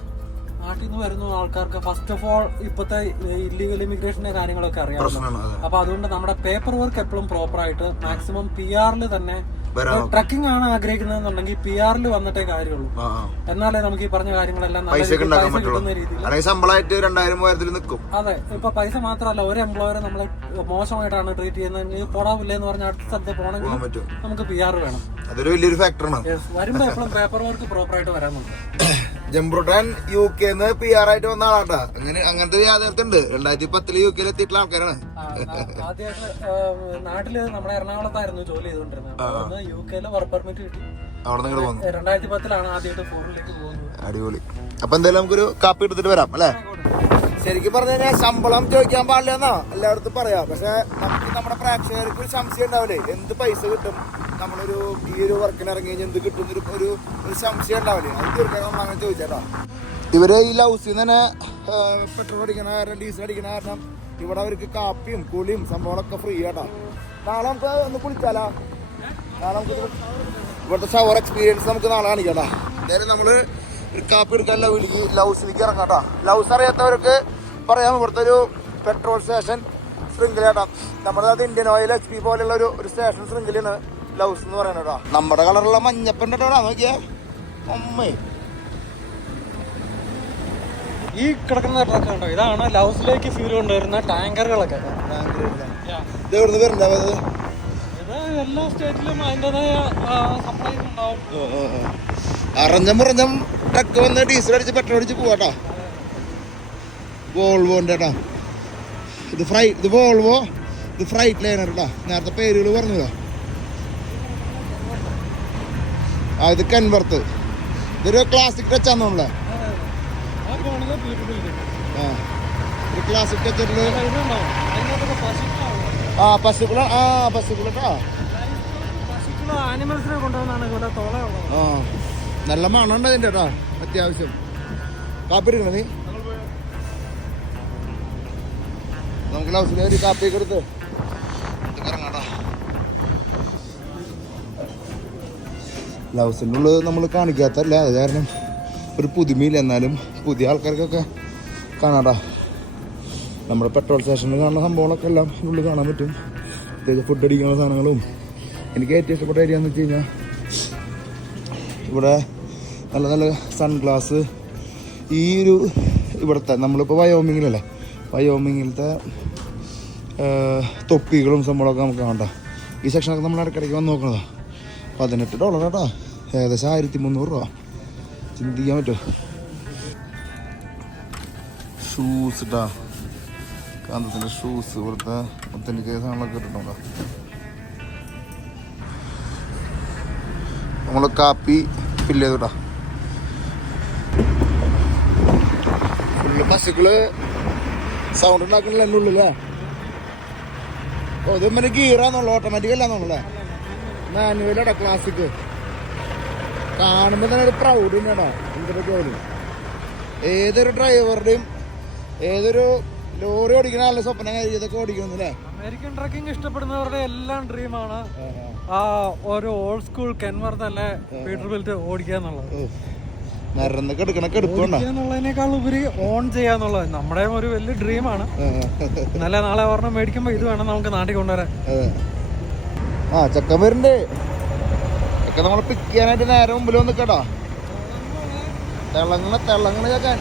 നാട്ടിൽ നിന്ന് വരുന്ന ആൾക്കാർക്ക് ഫസ്റ്റ് ഓഫ് ഓൾ ഇപ്പോഴത്തെ ഇല്ലീഗൽ ഇമിഗ്രേഷന്റെ കാര്യങ്ങളൊക്കെ അറിയാവുന്നതാണ്. അപ്പൊ അതുകൊണ്ട് നമ്മുടെ പേപ്പർ വർക്ക് എപ്പോഴും പ്രോപ്പർ ആയിട്ട് മാക്സിമം PR തന്നെ ട്രക്കിംഗ് ആണ് ആഗ്രഹിക്കുന്നതെന്നുണ്ടെങ്കിൽ PR വന്നിട്ടേ കാര്യമുള്ളൂ. എന്നാലേ നമുക്ക് ഈ പറഞ്ഞ കാര്യങ്ങളെല്ലാം നല്ല കിട്ടുന്ന രീതിയിൽ. അതെ, ഇപ്പൊ പൈസ മാത്രമല്ല, ഒരു എംപ്ലോയറെ നമ്മളെ മോശമായിട്ടാണ് ട്രീറ്റ് ചെയ്യുന്നത്, പോടാവില്ല എന്ന് പറഞ്ഞ അടുത്ത സ്ഥലത്ത് പോകണമെങ്കിൽ നമുക്ക് PR വേണം. അതൊരു വലിയൊരു ഫാക്ടറാണ്. വരുമ്പോ എപ്പോഴും പേപ്പർ വർക്ക് പ്രോപ്പർ ആയിട്ട് വരാൻ നോക്കും. ജംബ്രോട്ടാൻ UK-ന്ന് PR ആയിട്ട് വന്ന ആളാട്ടാ. അങ്ങനത്തെ യാഥാർത്ഥ്യം ഉണ്ട്. 2010 UK എത്തിയിട്ടുള്ള ആൾക്കാരാണ്. ആദ്യമായിട്ട് നാട്ടില് നമ്മുടെ എറണാകുളത്തായിരുന്നു ജോലി ചെയ്തുകൊണ്ടിരുന്നത്. UK വർക്ക് പെർമിറ്റ് കിട്ടി. 2010 ആദ്യമായിട്ട് ഫോറിനിലേക്ക് പോകുന്നത്. അടിപൊളി. അപ്പൊ എന്തായാലും നമുക്കൊരു കാപ്പി എടുത്തിട്ട് വരാം അല്ലെ? ശരിക്കും പറഞ്ഞു കഴിഞ്ഞാൽ ശമ്പളം ചോദിക്കാൻ പാടില്ലെന്നാ എല്ലായിടത്തും പറയാം. പക്ഷെ നമുക്ക് നമ്മുടെ പ്രേക്ഷകർക്ക് ഒരു സംശയം ഉണ്ടാവില്ലേ, എന്ത് പൈസ കിട്ടും നമ്മളൊരു ഈ ഒരു വർക്കിന് ഇറങ്ങി കഴിഞ്ഞാൽ എന്ത് കിട്ടും ഒരു സംശയം ഉണ്ടാവില്ലേ? അത് തീർക്കാൻ നമ്മൾ അങ്ങനെ ചോദിച്ചേട്ടാ. ഇവര് ഈ ലൗസിൽ നിന്ന് തന്നെ പെട്രോൾ അടിക്കണ കാരണം ഡീസൽ അടിക്കണ കാരണം ഇവിടെ അവർക്ക് കാപ്പിയും കുളിയും സംഭവങ്ങളൊക്കെ ഫ്രീ ആട്ടാ. നാളെ നമുക്ക് ഒന്ന് കുളിച്ചാലാ? നാളെ നമുക്ക് ഇവിടുത്തെ ഷവർ എക്സ്പീരിയൻസ് നമുക്ക് നാളെ കാണിക്കാട്ടാ. എന്തായാലും നമ്മള് ഒരു കാപ്പി എടുക്കാൻ ലൗസിലേക്ക് ഇറങ്ങാട്ടാ. ലൗസ് അറിയാത്തവർക്ക് പറയാം, ഇവിടുത്തെ ഒരു പെട്രോൾ സ്റ്റേഷൻ ശൃംഖലയാട്ടാ. നമ്മുടെ അത് ഇന്ത്യൻ ഓയിൽ HP പോലെയുള്ള ഒരു സ്റ്റേഷൻ ശൃംഖലയാണ് ലൗസ് എന്ന് പറയുന്നത് കേട്ടോ. നമ്മുടെ കളറുള്ള മഞ്ഞപ്പണ്ടാ നോക്കിയേ അമ്മേ. ഈ കിടക്കുന്ന ട്രക്ക് ഉണ്ടോ, ഇതാണ് ലൗസിലേക്ക് ഫ്യൂൽ കൊണ്ടുവരുന്ന ടാങ്കറുകളൊക്കെ. ഇത് എവിടുന്ന് വരണ്ടത്? ഇത് എല്ലാ സ്റ്റേറ്റിലും അതിൻ്റെതായ സപ്ലൈസ് ഉണ്ടാവും. അറിഞ്ഞം ട്രക്ക് വന്ന് ഡീസൽ അടിച്ച് പെട്രോൾ അടിച്ച് പോവാട്ടാ. വോൾവോന്റെ ട്ടാ. ഇത് വോൾവോ, ഇത് ഫ്രൈറ്റ് ലൈനർ ട്ടാ. നേരത്തെ പേരുകൾ പറഞ്ഞതാ. ഇത് കെൻവർത്ത്. ഇതൊരു ക്ലാസിക് ടച്ച് ആണെന്ന് നമ്മളെ. ക്ലാസിക് ടച്ചില് പശുക്കളാ ആനിമൽസിനെ കൊണ്ടുവന്നാണ്. നല്ല മണമുണ്ട് അതിന്റെ കേട്ടാ. അത്യാവശ്യം കാപ്പി എടുക്കണം നീ. നമുക്ക് ലൗസിലെ ഒരു കാപ്പിയൊക്കെ എടുത്ത് ഇറങ്ങാട്ടാ. ലൗസിൻ്റെ ഉള്ളിൽ നമ്മൾ കാണിക്കാത്തല്ല, അത് കാരണം ഒരു പുതുമയില്ല. എന്നാലും പുതിയ ആൾക്കാർക്കൊക്കെ കാണാട്ടാ. നമ്മുടെ പെട്രോൾ സ്റ്റേഷനിൽ കാണുന്ന സംഭവങ്ങളൊക്കെ എല്ലാം ഉള്ളിൽ കാണാൻ പറ്റും. പ്രത്യേകിച്ച് ഫുഡ് അടിക്കുന്ന സാധനങ്ങളും. എനിക്ക് ഏറ്റവും ഇഷ്ടപ്പെട്ട ഏരിയ എന്ന് വെച്ച് കഴിഞ്ഞാൽ ഇവിടെ നല്ല നല്ല സൺഗ്ലാസ്. ഈ ഒരു ഇവിടുത്തെ നമ്മളിപ്പോൾ വയോമിങ്ങിലല്ലേ, വയോമിങ്ങിലത്തെ തൊപ്പികളും സംഭവങ്ങളൊക്കെ നമുക്ക് കാണണ്ട. ഈ സെക്ഷനൊക്കെ നമ്മൾ ഇടയ്ക്കിടയ്ക്ക് വന്ന് നോക്കണതാണ്. $18 കേട്ടോ, ഏകദേശം 1300 രൂപ. ചിന്തിക്കാൻ പറ്റുമോ? ഷൂസ് ഇട്ടാ, കാന്തത്തിൻ്റെ ഷൂസ്, ഇവിടുത്തെ ഒത്തനിക്ക് സാധനങ്ങളൊക്കെ ഇട്ടിട്ടുണ്ടോ. നമ്മൾ കാപ്പി ഫില്ല് ചെയ്തോട്ടാ. ഫുള്ള് പശുക്കള് സൗണ്ട് ഉണ്ടാക്കണില്ല എൻ്റെ ഉള്ളില്ലേ. ഓ, ഇത് ഗീറാന്നുള്ളു, ഓട്ടോമാറ്റിക് അല്ലാന്നുള്ളേ. മാനുവലാടാ ക്ലാസിക്. കാണുമ്പോൾ തന്നെ ഒരു പ്രൗഡ് തന്നെയാടാ. എന്തൊക്കെ ജോലി ഏതൊരു ഡ്രൈവറുടെയും ഏതൊരു ലോറി ഓടിക്കണ നല്ല സ്വപ്നം കാര്യം ഇതൊക്കെ ഓടിക്കണമെന്നല്ലേ. അമേരിക്കൻ ട്രക്കിംഗ് ഇഷ്ടപ്പെടുന്നവരുടെ എല്ലാം ഡ്രീമാണ് ആ ഒരു ഓൾഡ് സ്കൂൾ കെൻവർത്ത് അല്ലെ പീറ്റർബിൽറ്റ് ഓടിക്കുക എന്നുള്ളത്. എന്നുള്ളതിനേക്കാൾ ഉപരി ഓൺ ചെയ്യാന്നുള്ളത് നമ്മുടെ ഒരു വലിയ ഡ്രീമാണ്. നല്ല നാളെ ഒരെണ്ണം മേടിക്കുമ്പോ ഇത് വേണം നമുക്ക് നാട്ടിൽ കൊണ്ടുവരാൻ. ചെക്കൻ വരുന്നുണ്ട്. ചെക്കൻ നമ്മളെ പിക്ക് ചെയ്യാനായിട്ട് നേരെ മുമ്പിൽ വന്ന് കേട്ടോ. തിളങ്ങണ ചെക്കൻ.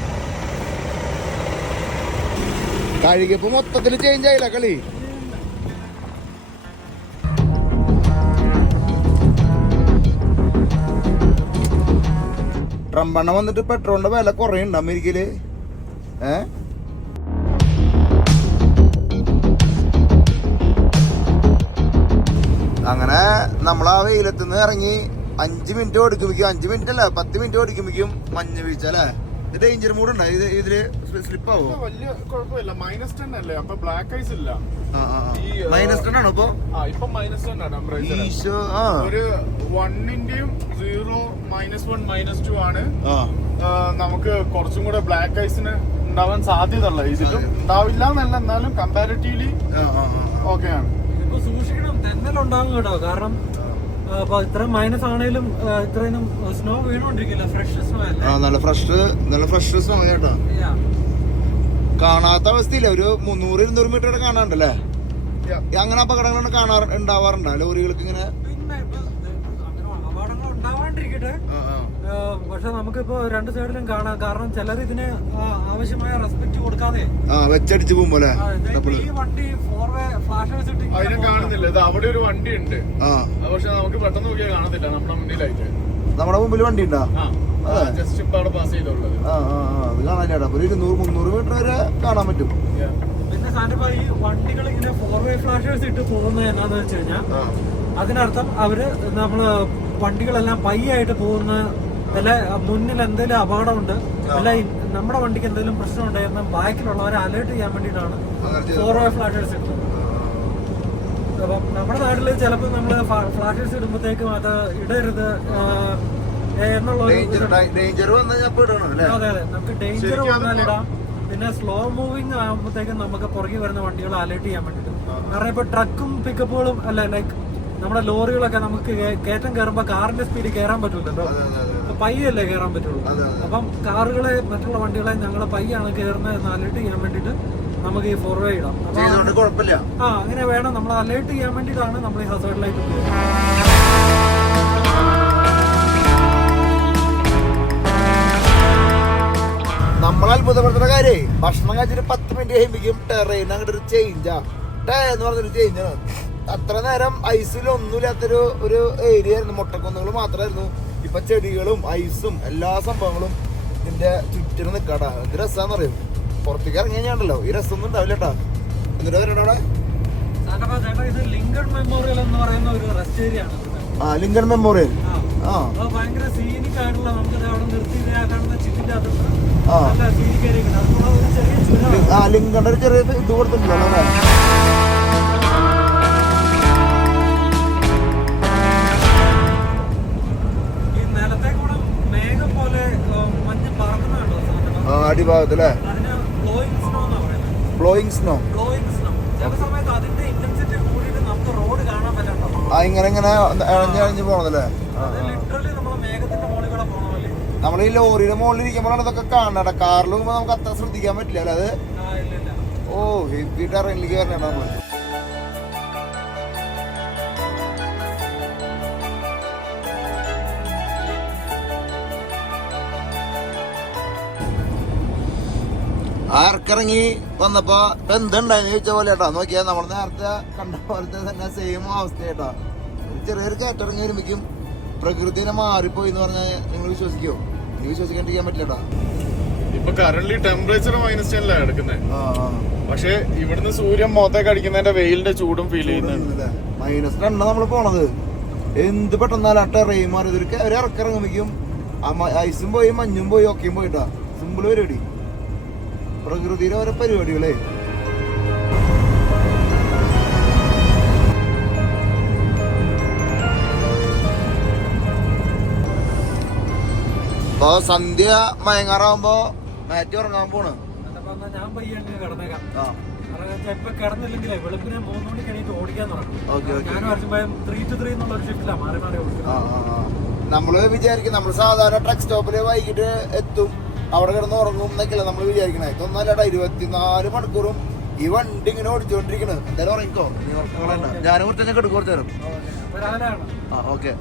കഴുകിയപ്പോ മൊത്തത്തിൽ ചേഞ്ച് ആയില്ല കളി. ട്രംപെണ്ണം വന്നിട്ട് പെട്രോളിന്റെ വില കുറയുണ്ട് അമേരിക്കയില്. നമ്മൾ ആ വെയിലത്ത് നിന്ന് ഇറങ്ങി 5 മിനിറ്റ് ഓടിക്കുമ്പോഴേക്കും 5 മിനിറ്റ് അല്ല 10 മിനിറ്റ് ഓടിക്കുമ്പോഴേക്കും മഞ്ഞ് വീഴ്ച അല്ലേ? ഇത് ഡേഞ്ചർ മൂഡ് ഉണ്ടോ ഇതില്? സ്ലിപ്പ് ആവോ? വലിയ കുഴപ്പമില്ല. -10 അല്ലേ, അപ്പൊ ബ്ലാക്ക് ഐസ് ഇല്ല. -10 ആണോ ഇപ്പൊ? ഇപ്പൊ -10 ആണ് ടെമ്പറേച്ചർ. ഒരു 1-ന്റെയും 0, -1, -2 ആണ്. നമുക്ക് കുറച്ചും കൂടെ ബ്ലാക്ക് ഐസിന് ഉണ്ടാവാൻ സാധ്യത ഉള്ള. ഇതിലും ഉണ്ടാവില്ല എന്നല്ല, എന്നാലും കമ്പാരിറ്റീവ്ലി ഓക്കെ ആണ്. ഇപ്പൊ സൂക്ഷിക്കണം, തെന്നലുണ്ടാവും കേട്ടോ. കാരണം ഇത്രയും മൈനസ് ആണേലും ഇത്രയും സ്നോ വീണോണ്ടിരിക്കില്ല. ഫ്രഷ് സ്നോ അല്ലേ? നല്ല ഫ്രഷ് സ്നോ കേട്ടോ. കാണാത്ത അവസ്ഥയില്ല. ഒരു 300-200 മീറ്റർ കാണാണ്ടല്ലേ? അങ്ങനെ അപകടങ്ങൾ ഉണ്ടാവാറുണ്ടോ ലോറികൾക്ക് ഇങ്ങനെ? പിന്നെ അപകടങ്ങൾ ഉണ്ടാവാണ്ടിരിക്കട്ടെ, പക്ഷെ നമുക്കിപ്പോ രണ്ട് സൈഡിലും കാണാം. കാരണം ചിലർ ഇതിന് ആവശ്യമായ റെസ്പെക്ട് കൊടുക്കാതെ വെച്ചടിച്ചു പോകുമ്പോലെ ഈ വണ്ടി 4-വേ ഫ്ലാഷേഴ്സ് അതിനെ കാണുന്നില്ല. ഇത് അവിടെ ഒരു വണ്ടി ഉണ്ട്, പക്ഷെ നമുക്ക് പെട്ടെന്ന് നോക്കിയാൽ കാണത്തില്ല. നമ്മുടെ മുന്നിലായിട്ട് നമ്മുടെ മുമ്പിൽ വണ്ടി ഉണ്ടോ? ജസ്റ്റ് ഇപ്പൊ അവിടെ പാസ് ചെയ്തുള്ളത്. അത് കാണാനില്ല. ഒരു 200-300 മീറ്റർ വരെ കാണാൻ പറ്റും. പിന്നെ സാറിപ്പോ ഈ വണ്ടികൾ ഇങ്ങനെ 4-വേ ഫ്ലാഷേഴ്സ് ഇട്ട് പോകുന്നത് എന്നാന്ന് വെച്ച് കഴിഞ്ഞാൽ അതിനർത്ഥം അവര് നമ്മള് വണ്ടികളെല്ലാം പയ്യായിട്ട് പോകുന്ന, അല്ല മുന്നിൽ എന്തെങ്കിലും അപകടമുണ്ട്, അല്ല നമ്മുടെ വണ്ടിക്ക് എന്തെങ്കിലും പ്രശ്നമുണ്ട് എന്ന് ബാക്കിലുള്ളവരെ അലേർട്ട് ചെയ്യാൻ വേണ്ടിയിട്ടാണ് 4-വേ ഫ്ലാഷേഴ്സ് ഇടുന്നത്. അപ്പം നമ്മുടെ നാട്ടില് ചിലപ്പോൾ നമ്മള് ഫ്ലാഷേഴ്സ് ഇടുമ്പോഴത്തേക്കും അത് ഇടരുത് എന്നുള്ള അതെ അതെ, നമുക്ക് ഡേഞ്ചർ വന്നാലിടാം. പിന്നെ സ്ലോ മൂവിങ് ആകുമ്പോഴത്തേക്കും നമുക്ക് പുറകെ വരുന്ന വണ്ടികളെ അലേർട്ട് ചെയ്യാൻ വേണ്ടിയിട്ട്. കാരണം ഇപ്പൊ ട്രക്കും പിക്കപ്പുകളും അല്ല, ലൈക്ക് നമ്മുടെ ലോറികളൊക്കെ നമുക്ക് കയറ്റം കയറുമ്പോ കാറിന്റെ സ്പീഡിൽ കയറാൻ പറ്റൂലല്ലോ, പയ്യല്ലേ കയറാൻ പറ്റുള്ളൂ. അപ്പം കാറുകളെ മറ്റുള്ള വണ്ടികളെ ഞങ്ങൾ പയ്യാണ് കയറുന്നത് എന്ന് അലേർട്ട് ചെയ്യാൻ വേണ്ടിയിട്ട് നമുക്ക് ഈ 4-വേ ഇടാം. അങ്ങനെ വേണം. നമ്മൾ അലേർട്ട് ചെയ്യാൻ വേണ്ടിയിട്ടാണ് നമ്മൾ ഈ ഹസാർഡ് ലൈറ്റ് ഉപയോഗിക്കുന്നത്. നമ്മൾ അത്ഭുതപ്പെടുത്തുന്ന കാര്യേ, ഭക്ഷണം കഴിച്ചിട്ട് 10 മിനിറ്റ് കഴിയുമ്പോഴേക്കും ടെറൈൻ അങ്ങോട്ട് ഒരു ചേഞ്ചാ. എന്ന് പറഞ്ഞൊരു ചേഞ്ചാണ്. അത്ര നേരം ഐസിലൊന്നുമില്ലാത്തൊരു ഏരിയ ആയിരുന്നു, മുട്ടക്കൊന്നുകൾ മാത്രമായിരുന്നു. ഇപ്പൊ ചെടികളും ഐസും എല്ലാ സംഭവങ്ങളും ഇതിന്റെ ചുറ്റിനും നിൽക്കാട്ടാ. എന്ത് രസാന്ന് പറയും. പുറത്തേക്ക് ഇറങ്ങി കഴിഞ്ഞാണ്ടല്ലോ ഈ രസമൊന്നും ഉണ്ടാവില്ല കേട്ടാ. എന്നിട്ട് വരണ അവിടെ ലിങ്കൺ മെമ്മോറിയൽ എന്ന് പറയുന്ന ഒരു റെസ്റ്റ് ഏരിയ ആണ്. ലിങ്കൺ മെമ്മോറിയൽ ഭയങ്കര സീനിക് ആയിട്ടുള്ള, നമുക്ക് അവിടെ നിർത്തി കാണുന്ന ചിപ്പിന്റെ ലിങ്കണ്ട ഒരു ചെറിയ ഇത് കൊടുത്തിട്ടുണ്ടല്ലോ. അടിഭാഗത്തല്ലേ ബ്ലോയിങ് സ്നോ. ഇങ്ങനെ ഇഴഞ്ഞ് പോണതല്ലേ? നമ്മൾ ഈ ലോറിയുടെ മുകളിൽ ഇരിക്കുമ്പോഴാണ് ഇതൊക്കെ കാണണ്ട. കാറിൽ പോകുമ്പോ നമുക്ക് അത്ര ശ്രദ്ധിക്കാൻ പറ്റില്ല അല്ലേ? അത് ഹെവി ടെറൈനിലേക്ക് വരണ നമ്മള്. ഇറക്കിറങ്ങി വന്നപ്പോ ഇപ്പൊ എന്തുണ്ടായെന്ന് ചോദിച്ച പോലെ കേട്ടോ. നോക്കിയാ നമ്മൾ നേരത്തെ കണ്ട പോലത്തെ തന്നെ സെയിം അവസ്ഥ കേട്ടോ. ചെറിയൊരു കയറ്റിറങ്ങി വരുമ്പോഴേക്കും പ്രകൃതിനെ മാറിപ്പോയി എന്ന് പറഞ്ഞാൽ നിങ്ങൾ വിശ്വസിക്കോ? എനിക്ക് വിശ്വസിക്കാണ്ടിരിക്കാൻ പറ്റില്ലട്ടോ. ഇപ്പൊ കറന്റ് ടെമ്പറേച്ചർ -10 എടുക്കുന്നത്, പക്ഷെ ഇവിടുന്ന് സൂര്യൻ മുഖത്തേക്ക് അടിക്കുന്നതിന്റെ വെയിലിന്റെ ചൂടും ഫീൽ ചെയ്യുന്നുണ്ട്. -2 നമ്മള് പോണത്. എന്ത് പെട്ടെന്നാലും ആ ടെറൈൻ മാറി. ഒരു ഇറക്കിറങ്ങുമ്പോഴേക്കും ഐസും പോയി മഞ്ഞും പോയി ഒക്കെയും പോയിട്ടാ. സിമ്പിൾ പരിപാടി, പ്രകൃതിയിലെ ഓരോ പരിപാടികളെ. ഇപ്പൊ സന്ധ്യ മയങ്ങാറാവുമ്പോ മാറ്റി ഉറങ്ങാൻ പോണ്. ഞാൻ പയ്യെ കിടന്നേക്കാം. ഇപ്പൊ കിടന്നില്ലെങ്കിലേ വെളുപ്പിനെ 3 മണിക്ക് എണീറ്റ് ഓടിക്കാൻ തുടങ്ങും. ഞാൻ 3 to 3 എന്നുള്ള ഒരു ഷിഫ്റ്റിലാ മാറി മാറി ഓടിക്കുന്നത്. നമ്മള് വിചാരിക്കും നമ്മൾ സാധാരണ ട്രക്ക് സ്റ്റോപ്പില് വൈകിട്ട് എത്തും, അവിടെ കിടന്ന് ഉറങ്ങും എന്നൊക്കെയല്ല നമ്മൾ വിചാരിക്കണേ. ഇതൊന്നല്ലടാ, 24 മണിക്കൂറും ഈ വണ്ടി ഇങ്ങനെ ഓടിച്ചോണ്ടിരിക്കണ്. എന്തായാലും ഉറങ്ങിക്കോ, നീ ഉറക്കങ്ങളണ്ട. ഞാനും കുറച്ച് കിടക്കും കുറച്ചു നേരം. ഓക്കെ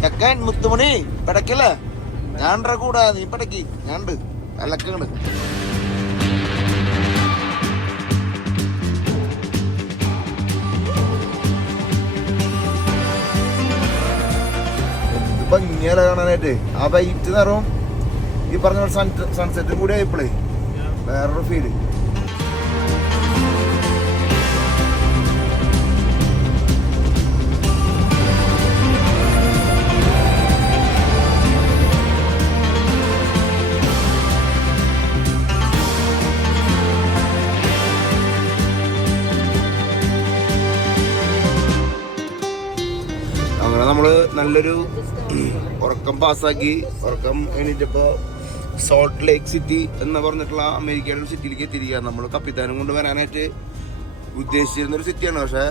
ചെക്കൻ മുത്തുമണി പിടക്കല്ലേ? ഞാൻ കൂടാ, നീ പിടക്കി. ഞാനുണ്ട് വിലക്കുണ്ട്. ഭംഗിയല്ല കാണാനായിട്ട്. ആ വൈറ്റ് നിറവും ഈ പറഞ്ഞ സൺസെറ്റും കൂടി ആയപ്പോഴേ വേറൊരു ഫീല്. നമ്മള് നല്ലൊരു ഉറക്കം പാസ്സാക്കി. ഉറക്കം എണീറ്റപ്പോ സോൾട്ട് ലേക്ക് സിറ്റി എന്ന് പറഞ്ഞിട്ടുള്ള അമേരിക്കയുടെ ഒരു സിറ്റിയിലേക്ക് എത്തിയിരിക്കുക. നമ്മൾ കപ്പിത്താനും കൊണ്ട് വരാനായിട്ട് ഉദ്ദേശിച്ചിരുന്നൊരു സിറ്റിയാണ്. പക്ഷെ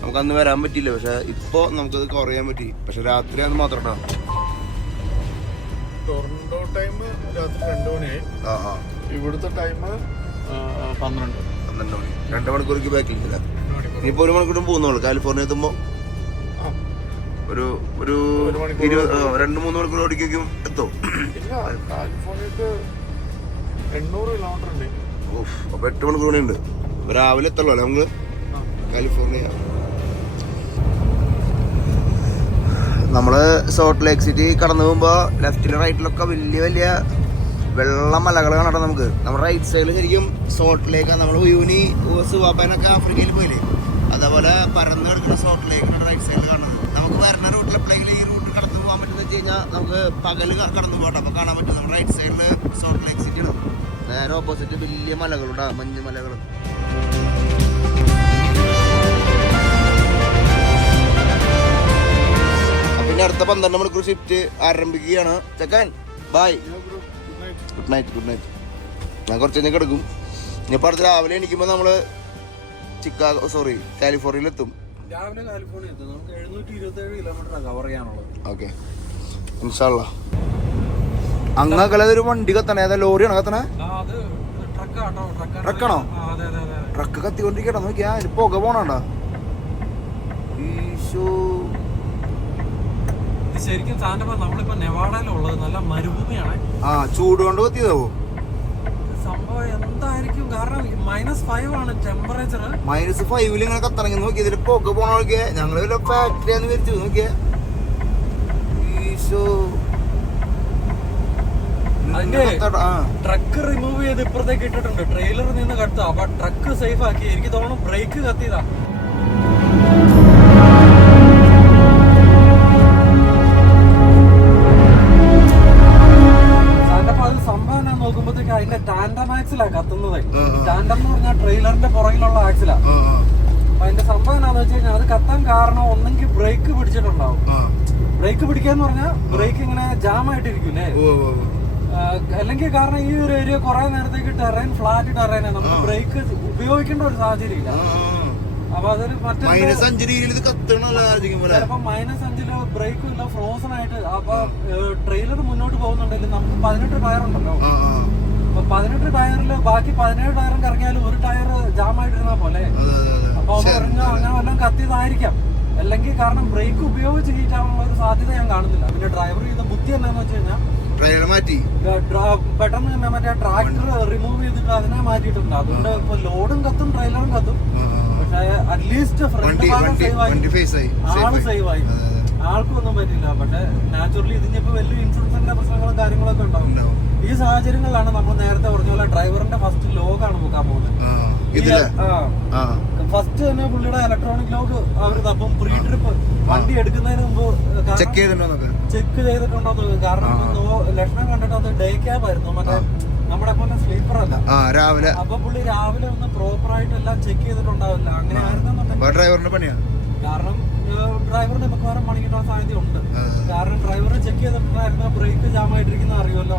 നമുക്ക് അന്ന് വരാൻ പറ്റിയില്ല. പക്ഷെ ഇപ്പൊ നമുക്കത് കവർ ചെയ്യാൻ പറ്റി. പക്ഷെ രാത്രി അത് മാത്രം ഉണ്ടാവും. ടൊറന്റോ ടൈം രാത്രി 2 മണിയായി. ഇവിടുത്തെ ടൈം 12 മണി. 2 മണിക്കൂർക്ക് ബാക്കിലില്ല. ഇനിയിപ്പോ 1 മണിക്കൂറും പോകുന്നുള്ളൂ. കാലിഫോർണിയ എത്തുമ്പോ ഒരു 2-3 മണിക്കൂർ ഓടിക്കും എത്തും. കാലിഫോർണിയക്ക് 800 കിലോമീറ്റർ ഉണ്ട്. അപ്പൊ 8 മണിക്കൂർ കൂടെ ഉണ്ട്. രാവിലെ എത്തുള്ളൂ അല്ലേ നമ്മള് കാലിഫോർണിയ. നമ്മള് സോൾട്ട് ലേക്ക് സിറ്റി കടന്നു പോകുമ്പോ ലെഫ്റ്റിലും റൈറ്റിലൊക്കെ വലിയ വലിയ വെള്ള മലകൾ കാണാം നമുക്ക്. നമ്മുടെ റൈറ്റ് സൈഡിൽ ശരിക്കും സോൾട്ട് ലേക്ക്. നമ്മൾ യൂനി സുവാബാനൊക്കെ ആഫ്രിക്കയിൽ പോയില്ലേ, അതേപോലെ പരന്ന് കിടക്കുന്ന സോൾട്ട് ലേക്കാണ് റൈറ്റ് സൈഡിൽ കാണുന്നത്. നമുക്ക് വരുന്ന റൂട്ടിൽ എപ്പോഴെങ്കിലും ഈ റൂട്ട് കടന്നു പോകാൻ പറ്റുന്ന വെച്ച് കഴിഞ്ഞാൽ നമുക്ക് പകല് കടന്നു പോകട്ടെ. അപ്പൊ കാണാൻ പറ്റും നമ്മുടെ റൈറ്റ് സൈഡില് സോൾട്ട് ലേക്ക് സിറ്റിയാണ്. നേരെ ഓപ്പോസിറ്റ് വലിയ മലകളുണ്ട്, മഞ്ഞ് മലകൾ. പിന്നെ അടുത്ത 12 മണിക്കൂർ ഷിഫ്റ്റ് ആരംഭിക്കുകയാണ്. ചെക്കൻ bye, good night. Good night. ഞാൻ കുറച്ച് കഴിഞ്ഞാൽ കിടക്കും. ഇനിയിപ്പോൾ അടുത്ത രാവിലെ എണീക്കുമ്പോൾ നമ്മള് കാലിഫോർണിയയിലെത്തും. രാവിലെ കാലിഫോർണിയ എത്തും. നമുക്ക് 727 കിലോമീറ്റർ കവർ ചെയ്യാനുള്ളത്. ഓക്കെ, ഇൻഷാല്ലാ. അങ്ങകലതൊരു വണ്ടി കത്തണേ. ഏതാ ലോറിയാണോ കത്തണേ? ട്രക്കാണോ? ട്രക്ക് കത്തിക്കൊണ്ടിരിക്കട്ടോ. നോക്കിയാ പുക പോണണ്ട. ഈശോ, ശരിക്കും നമ്മളിപ്പോ നെവാഡയിലുള്ളത് നല്ല മരുഭൂമിയാണ്. ചൂട് കൊണ്ട് കത്തിയതാവോ സംഭവം? എന്തായിരിക്കും കാരണം? -5 ആണ് ടെമ്പറേച്ചർ. -5 ഇങ്ങനെ കത്തണമെങ്കിൽ നോക്കി ഇതിൽ പുക പോണ നോക്കിയാ. ഞങ്ങള് വല്ല ഫാക്ടറിയാന്ന് വിരിച്ചു നോക്കിയാ. ഈശോ, ട്രക്ക് റിമൂവ് ചെയ്ത് ഇപ്പുറത്തേക്ക് ഇട്ടിട്ടുണ്ട്. ട്രെയിലർ നിന്ന് കത്തുക. അപ്പൊ ട്രക്ക് സേഫ് ആക്കി. എനിക്ക് തോന്നുന്നു ബ്രേക്ക് കത്തിയതാ. അത് സംഭവം ഞാൻ നോക്കുമ്പോഴത്തേക്ക് അതിന്റെ ടാൻഡം ആക്സിലാ കത്തുന്നത്. ടാൻഡം എന്ന് പറഞ്ഞാൽ ട്രെയിലറിന്റെ പുറകിലുള്ള ആക്സിലാ. അപ്പൊ അതിന്റെ സംഭവം എന്താണെന്ന് വെച്ച് കഴിഞ്ഞാൽ അത് കത്താൻ കാരണം ഒന്നെങ്കിൽ ബ്രേക്ക് പിടിച്ചിട്ടുണ്ടാവും. ബ്രേക്ക് പിടിക്കാന്ന് പറഞ്ഞാൽ ബ്രേക്ക് ഇങ്ങനെ ജാം ആയിട്ടിരിക്കൂലേ. അല്ലെങ്കിൽ കാരണം ഈ ഒരു ഏരിയ കുറെ നേരത്തേക്ക് ടെറൈൻ ഫ്ലാറ്റ് ടെറൈനാണ്. നമുക്ക് ബ്രേക്ക് ഉപയോഗിക്കേണ്ട ഒരു സാഹചര്യം ഇല്ല. അപ്പൊ അതൊരു മറ്റേ ചിലപ്പോ -5 ബ്രേക്കും ഇല്ല, ഫ്രോസൺ ആയിട്ട്. അപ്പൊ ട്രെയിലർ മുന്നോട്ട് പോകുന്നുണ്ടെങ്കിൽ നമുക്ക് 18 ടയർ ഉണ്ടല്ലോ. അപ്പൊ 18 ടയറില് ബാക്കി 17 ടയറും കറങ്ങിയാലും ഒരു ടയർ ജാം ആയിട്ടിരുന്ന പോലെ. അപ്പൊ അങ്ങനെ വല്ലതും കത്തിയതായിരിക്കാം. അല്ലെങ്കിൽ കാരണം ബ്രേക്ക് ഉപയോഗിച്ച് ഹീറ്റ് ആവാനുള്ള ഒരു സാധ്യത ഞാൻ കാണുന്നില്ല. പിന്നെ ഡ്രൈവർ ചെയ്ത ബുദ്ധി എന്താന്ന് വെച്ച് കഴിഞ്ഞാൽ പെട്ടെന്ന് തന്നെ മറ്റേ ട്രാക്ടർ റിമൂവ് ചെയ്തിട്ട് അതിനെ മാറ്റിയിട്ടുണ്ട്. അതുകൊണ്ട് ഇപ്പൊ ലോഡും കത്തും ട്രെയിലറും കത്തും. പക്ഷെ അറ്റ്ലീസ്റ്റ് ഫ്രണ്ട് ഭാഗം സേവായി, ആള് സേവായി, ആൾക്കൊന്നും പറ്റില്ല. പക്ഷെ നാച്ചുറലി ഇതിനിപ്പോ വലിയ ഇൻഷുറൻസിന്റെ പ്രശ്നങ്ങളും കാര്യങ്ങളൊക്കെ ഉണ്ടാവും. ഈ സാഹചര്യങ്ങളിലാണ് നമ്മൾ നേരത്തെ പറഞ്ഞ പോലെ ഡ്രൈവറിന്റെ ഫസ്റ്റ് ലോഗാണ് നോക്കാൻ പോകുന്നത്. ഫസ്റ്റ് തന്നെ പുള്ളിയുടെ ഇലക്ട്രോണിക് ലോഗ് അവര് തപ്പും. പ്രീ ട്രിപ്പ് വണ്ടി എടുക്കുന്നതിന് മുമ്പ് ചെക്ക് ചെയ്തിട്ടുണ്ടോ. കാരണം ലക്ഷണം കണ്ടിട്ട് അത് ഡേ ക്യാബ് ആയിരുന്നു, മറ്റേ നമ്മുടെ പോലെ സ്ലീപ്പർ അല്ല. രാവിലെ അപ്പൊ പുള്ളി രാവിലെ ഒന്ന് പ്രോപ്പർ ആയിട്ട് എല്ലാം ചെക്ക് ചെയ്തിട്ടുണ്ടാവില്ല. അങ്ങനെ ആയിരുന്നെന്നുണ്ടെങ്കിൽ ഡ്രൈവറിന്റെ പണിയാണ്. കാരണം ഡ്രൈവറിന് മിക്കവാറും പണി കിട്ടാൻ സാധ്യതയുണ്ട്. കാരണം ഡ്രൈവർ ചെക്ക് ചെയ്തിട്ടുണ്ടായിരുന്ന ബ്രേക്ക് ജാം ആയിട്ടിരിക്കുന്ന അറിയുമല്ലോ.